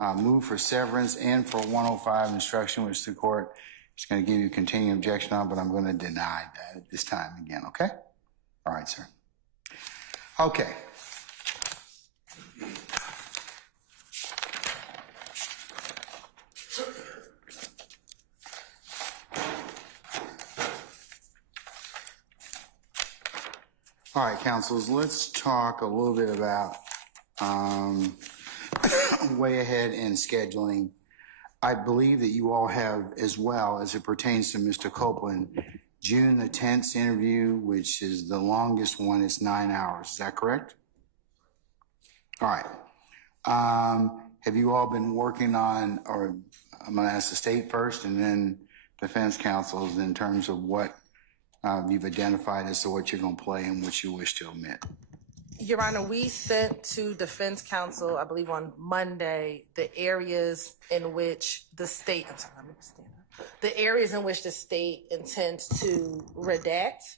have moved for severance and for 105 instruction, which the court is going to give you continuing objection on, but I'm going to deny that at this time again, okay? All right, sir. Okay. All right, counsels, let's talk a little bit about way ahead in scheduling. I believe that you all have, as well as it pertains to Mr. Copeland, June the 10th interview, which is the longest one. It's 9 hours. Is that correct? All right. Have you all been working on, or I'm going to ask the state first and then defense counsels in terms of what you've identified as to what you're going to play and what you wish to omit? Your Honor, we sent to defense counsel, I believe on Monday, the areas in which the state, I'm sorry, let me stand up. The areas in which the state intends to redact.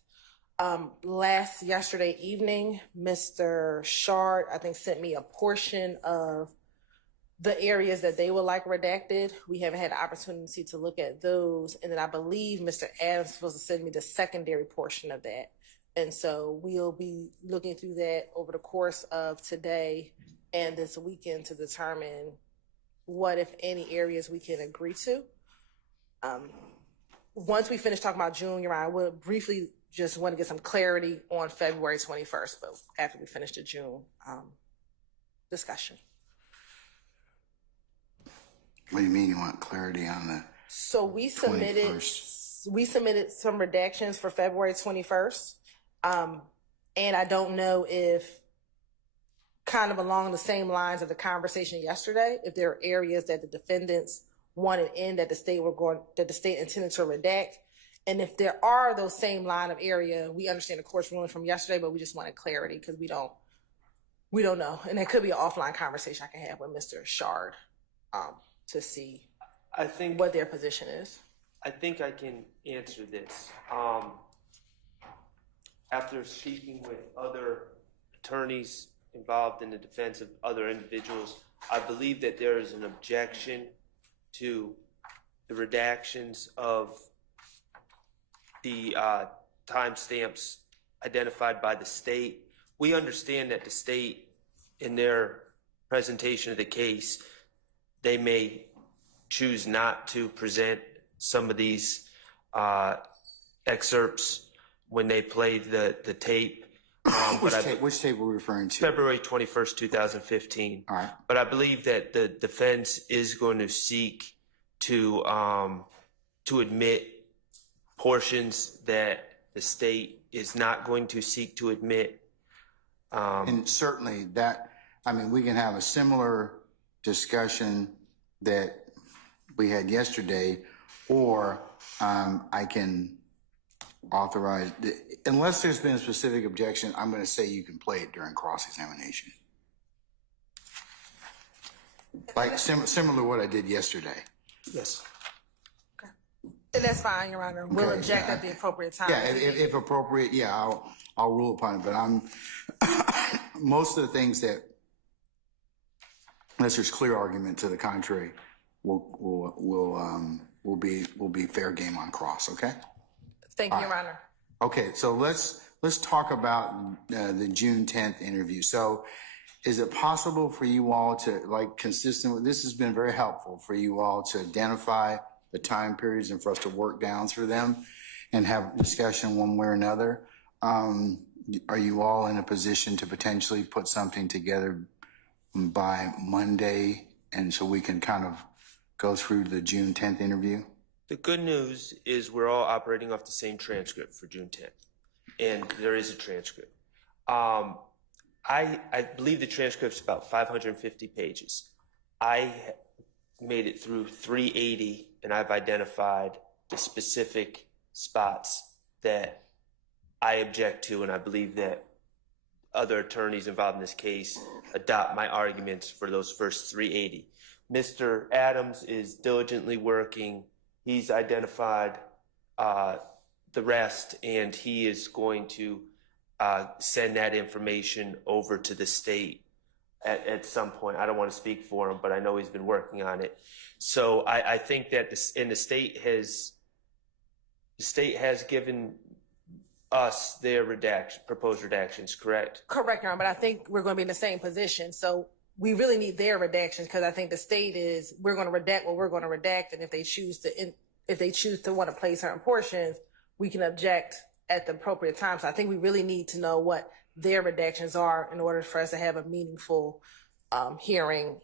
Yesterday evening, Mr. Shard, I think, sent me a portion of the areas that they would like redacted. We haven't had the opportunity to look at those. And then I believe Mr. Adams is supposed to send me the secondary portion of that. And so we'll be looking through that over the course of today and this weekend to determine what, if any, areas we can agree to. Once we finish talking about June, Your Honor, I will briefly just want to get some clarity on February 21st, but after we finish the June discussion. What do you mean you want clarity on the So we submitted 21st? We submitted some redactions for February 21st. And I don't know if, kind of along the same lines of the conversation yesterday, if there are areas that the defendants wanted in that the state intended to redact. And if there are those same line of area, we understand the court's ruling from yesterday, but we just wanted clarity because we don't know. And it could be an offline conversation I can have with Mr. Shard to see what their position is. I think I can answer this. After speaking with other attorneys involved in the defense of other individuals, I believe that there is an objection to the redactions of the timestamps identified by the state. We understand that the state, in their presentation of the case, they may choose not to present some of these excerpts when they play the tape. Which tape were we referring to? February 21st, 2015. All right. But I believe that the defense is going to seek to admit portions that the state is not going to seek to admit. And certainly we can have a similar discussion that we had yesterday, or I can authorize, unless there's been a specific objection, I'm going to say you can play it during cross-examination. Like similar to what I did yesterday. Yes. Okay. And that's fine, Your Honor. We'll object at the appropriate time. Yeah, if appropriate, I'll rule upon it. But I'm most of the things that, unless there's clear argument to the contrary, will be fair game on cross. Okay. Thank you, Your Honor. Okay, so let's talk about the June 10th interview. So is it possible for you all to, like, consistent with, this has been very helpful for you all to identify the time periods and for us to work down through them and have discussion one way or another? Are you all in a position to potentially put something together by Monday, and so we can kind of go through the June 10th interview? The good news is we're all operating off the same transcript for June 10th, and there is a transcript. I believe the transcript's about 550 pages. I made it through 380, and I've identified the specific spots that I object to, and I believe that other attorneys involved in this case adopt my arguments for those first 380. Mr. Adams is diligently working. He's identified the rest, and he is going to send that information over to the state at some point. I don't want to speak for him, but I know he's been working on it. So I think that the state has given us their proposed redactions, correct? Correct, Your Honor, but I think we're going to be in the same position. So we really need their redactions, because I think the state is, we're going to redact what we're going to redact, and if they choose to want to play certain portions, we can object at the appropriate time. So I think we really need to know what their redactions are in order for us to have a meaningful hearing,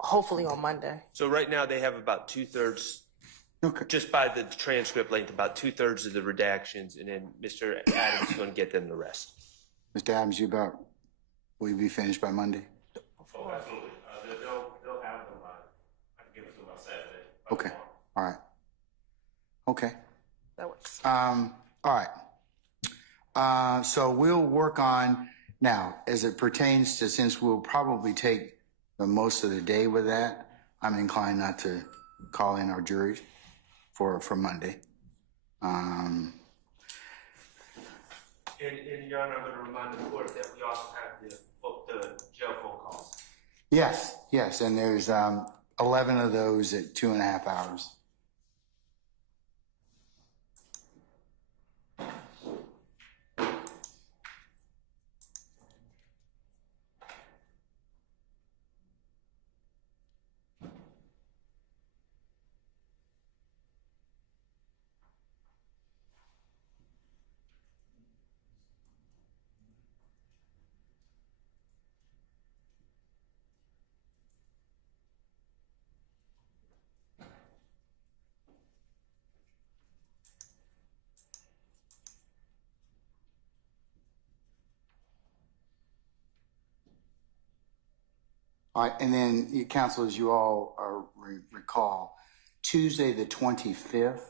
hopefully on Monday. So right now they have about 2/3, Okay. just by the transcript length, about 2/3 of the redactions, and then Mr. Adams is going to get them the rest. Mr. Adams, will you be finished by Monday? Oh, absolutely. They'll have them by, I can give it to them by Saturday. Okay. All right. Okay. That works. All right. So we'll work on, Now, as it pertains to, since we'll probably take the most of the day with that, I'm inclined not to call in our juries for Monday. And Your Honor, I'm going to remind the court that we also have the jail phone calls. Yes, and there's 11 of those at 2.5 hours. All right, and then, counsel, as you all recall, Tuesday the 25th,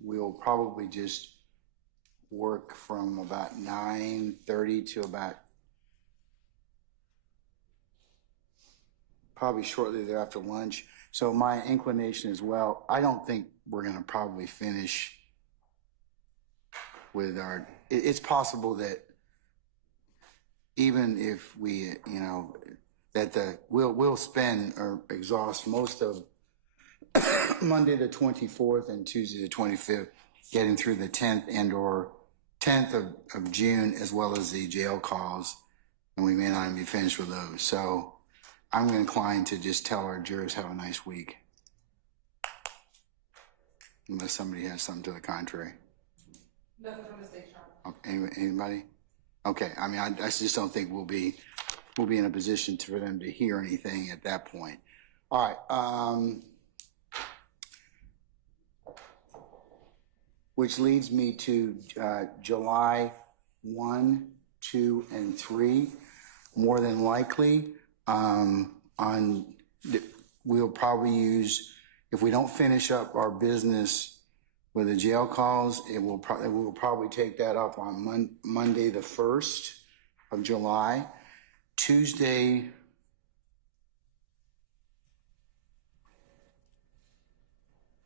we'll probably just work from about 9:30 to about probably shortly thereafter lunch. So my inclination as well, I don't think we're going to probably finish with our, it's possible that even if we, that we'll spend or exhaust most of Monday the 24th and Tuesday the 25th getting through the 10th and or 10th of June, as well as the jail calls, and we may not even be finished with those. So I'm inclined to just tell our jurors have a nice week, unless somebody has something to the contrary. Nothing from the state, Sean. Okay, anybody? Okay, I mean, I just don't think we'll be in a position for them to hear anything at that point. All right. Which leads me to July 1, 2, and 3. More than likely, we'll probably use, if we don't finish up our business with the jail calls, we'll probably take that up on Monday the 1st of July. Tuesday,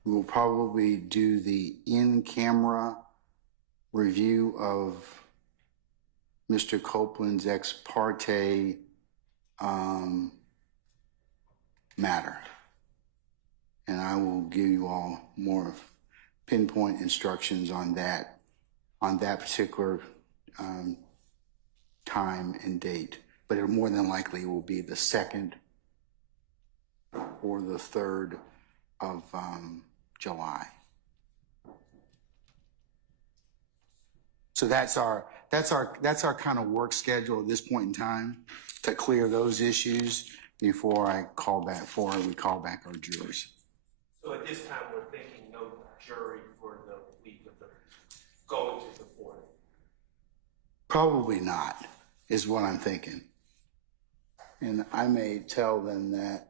we'll probably do the in-camera review of Mr. Copeland's ex parte matter. And I will give you all more pinpoint instructions on that particular time and date. But it more than likely will be the 2nd or the 3rd of July. So that's our kind of work schedule at this point in time to clear those issues before we call back our jurors. So at this time, we're thinking no jury for the week of the going to the 4th. Probably not, is what I'm thinking. And I may tell them that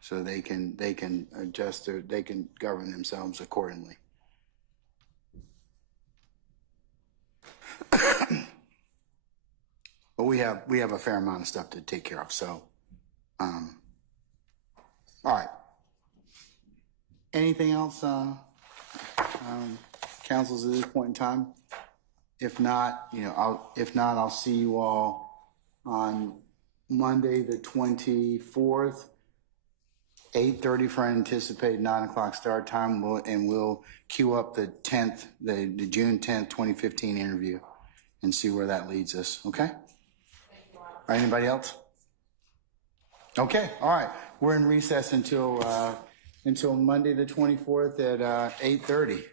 so they can adjust they can govern themselves accordingly. But we have a fair amount of stuff to take care of. So, all right. Anything else, councils, at this point in time? If not, I'll see you all on Monday the 24th, 8:30 for an anticipated 9 o'clock start time, and we'll queue up the 10th, the June 10th, 2015 interview, and see where that leads us. Okay. All right. Anybody else? Okay. All right. We're in recess until Monday the 24th at 8:30.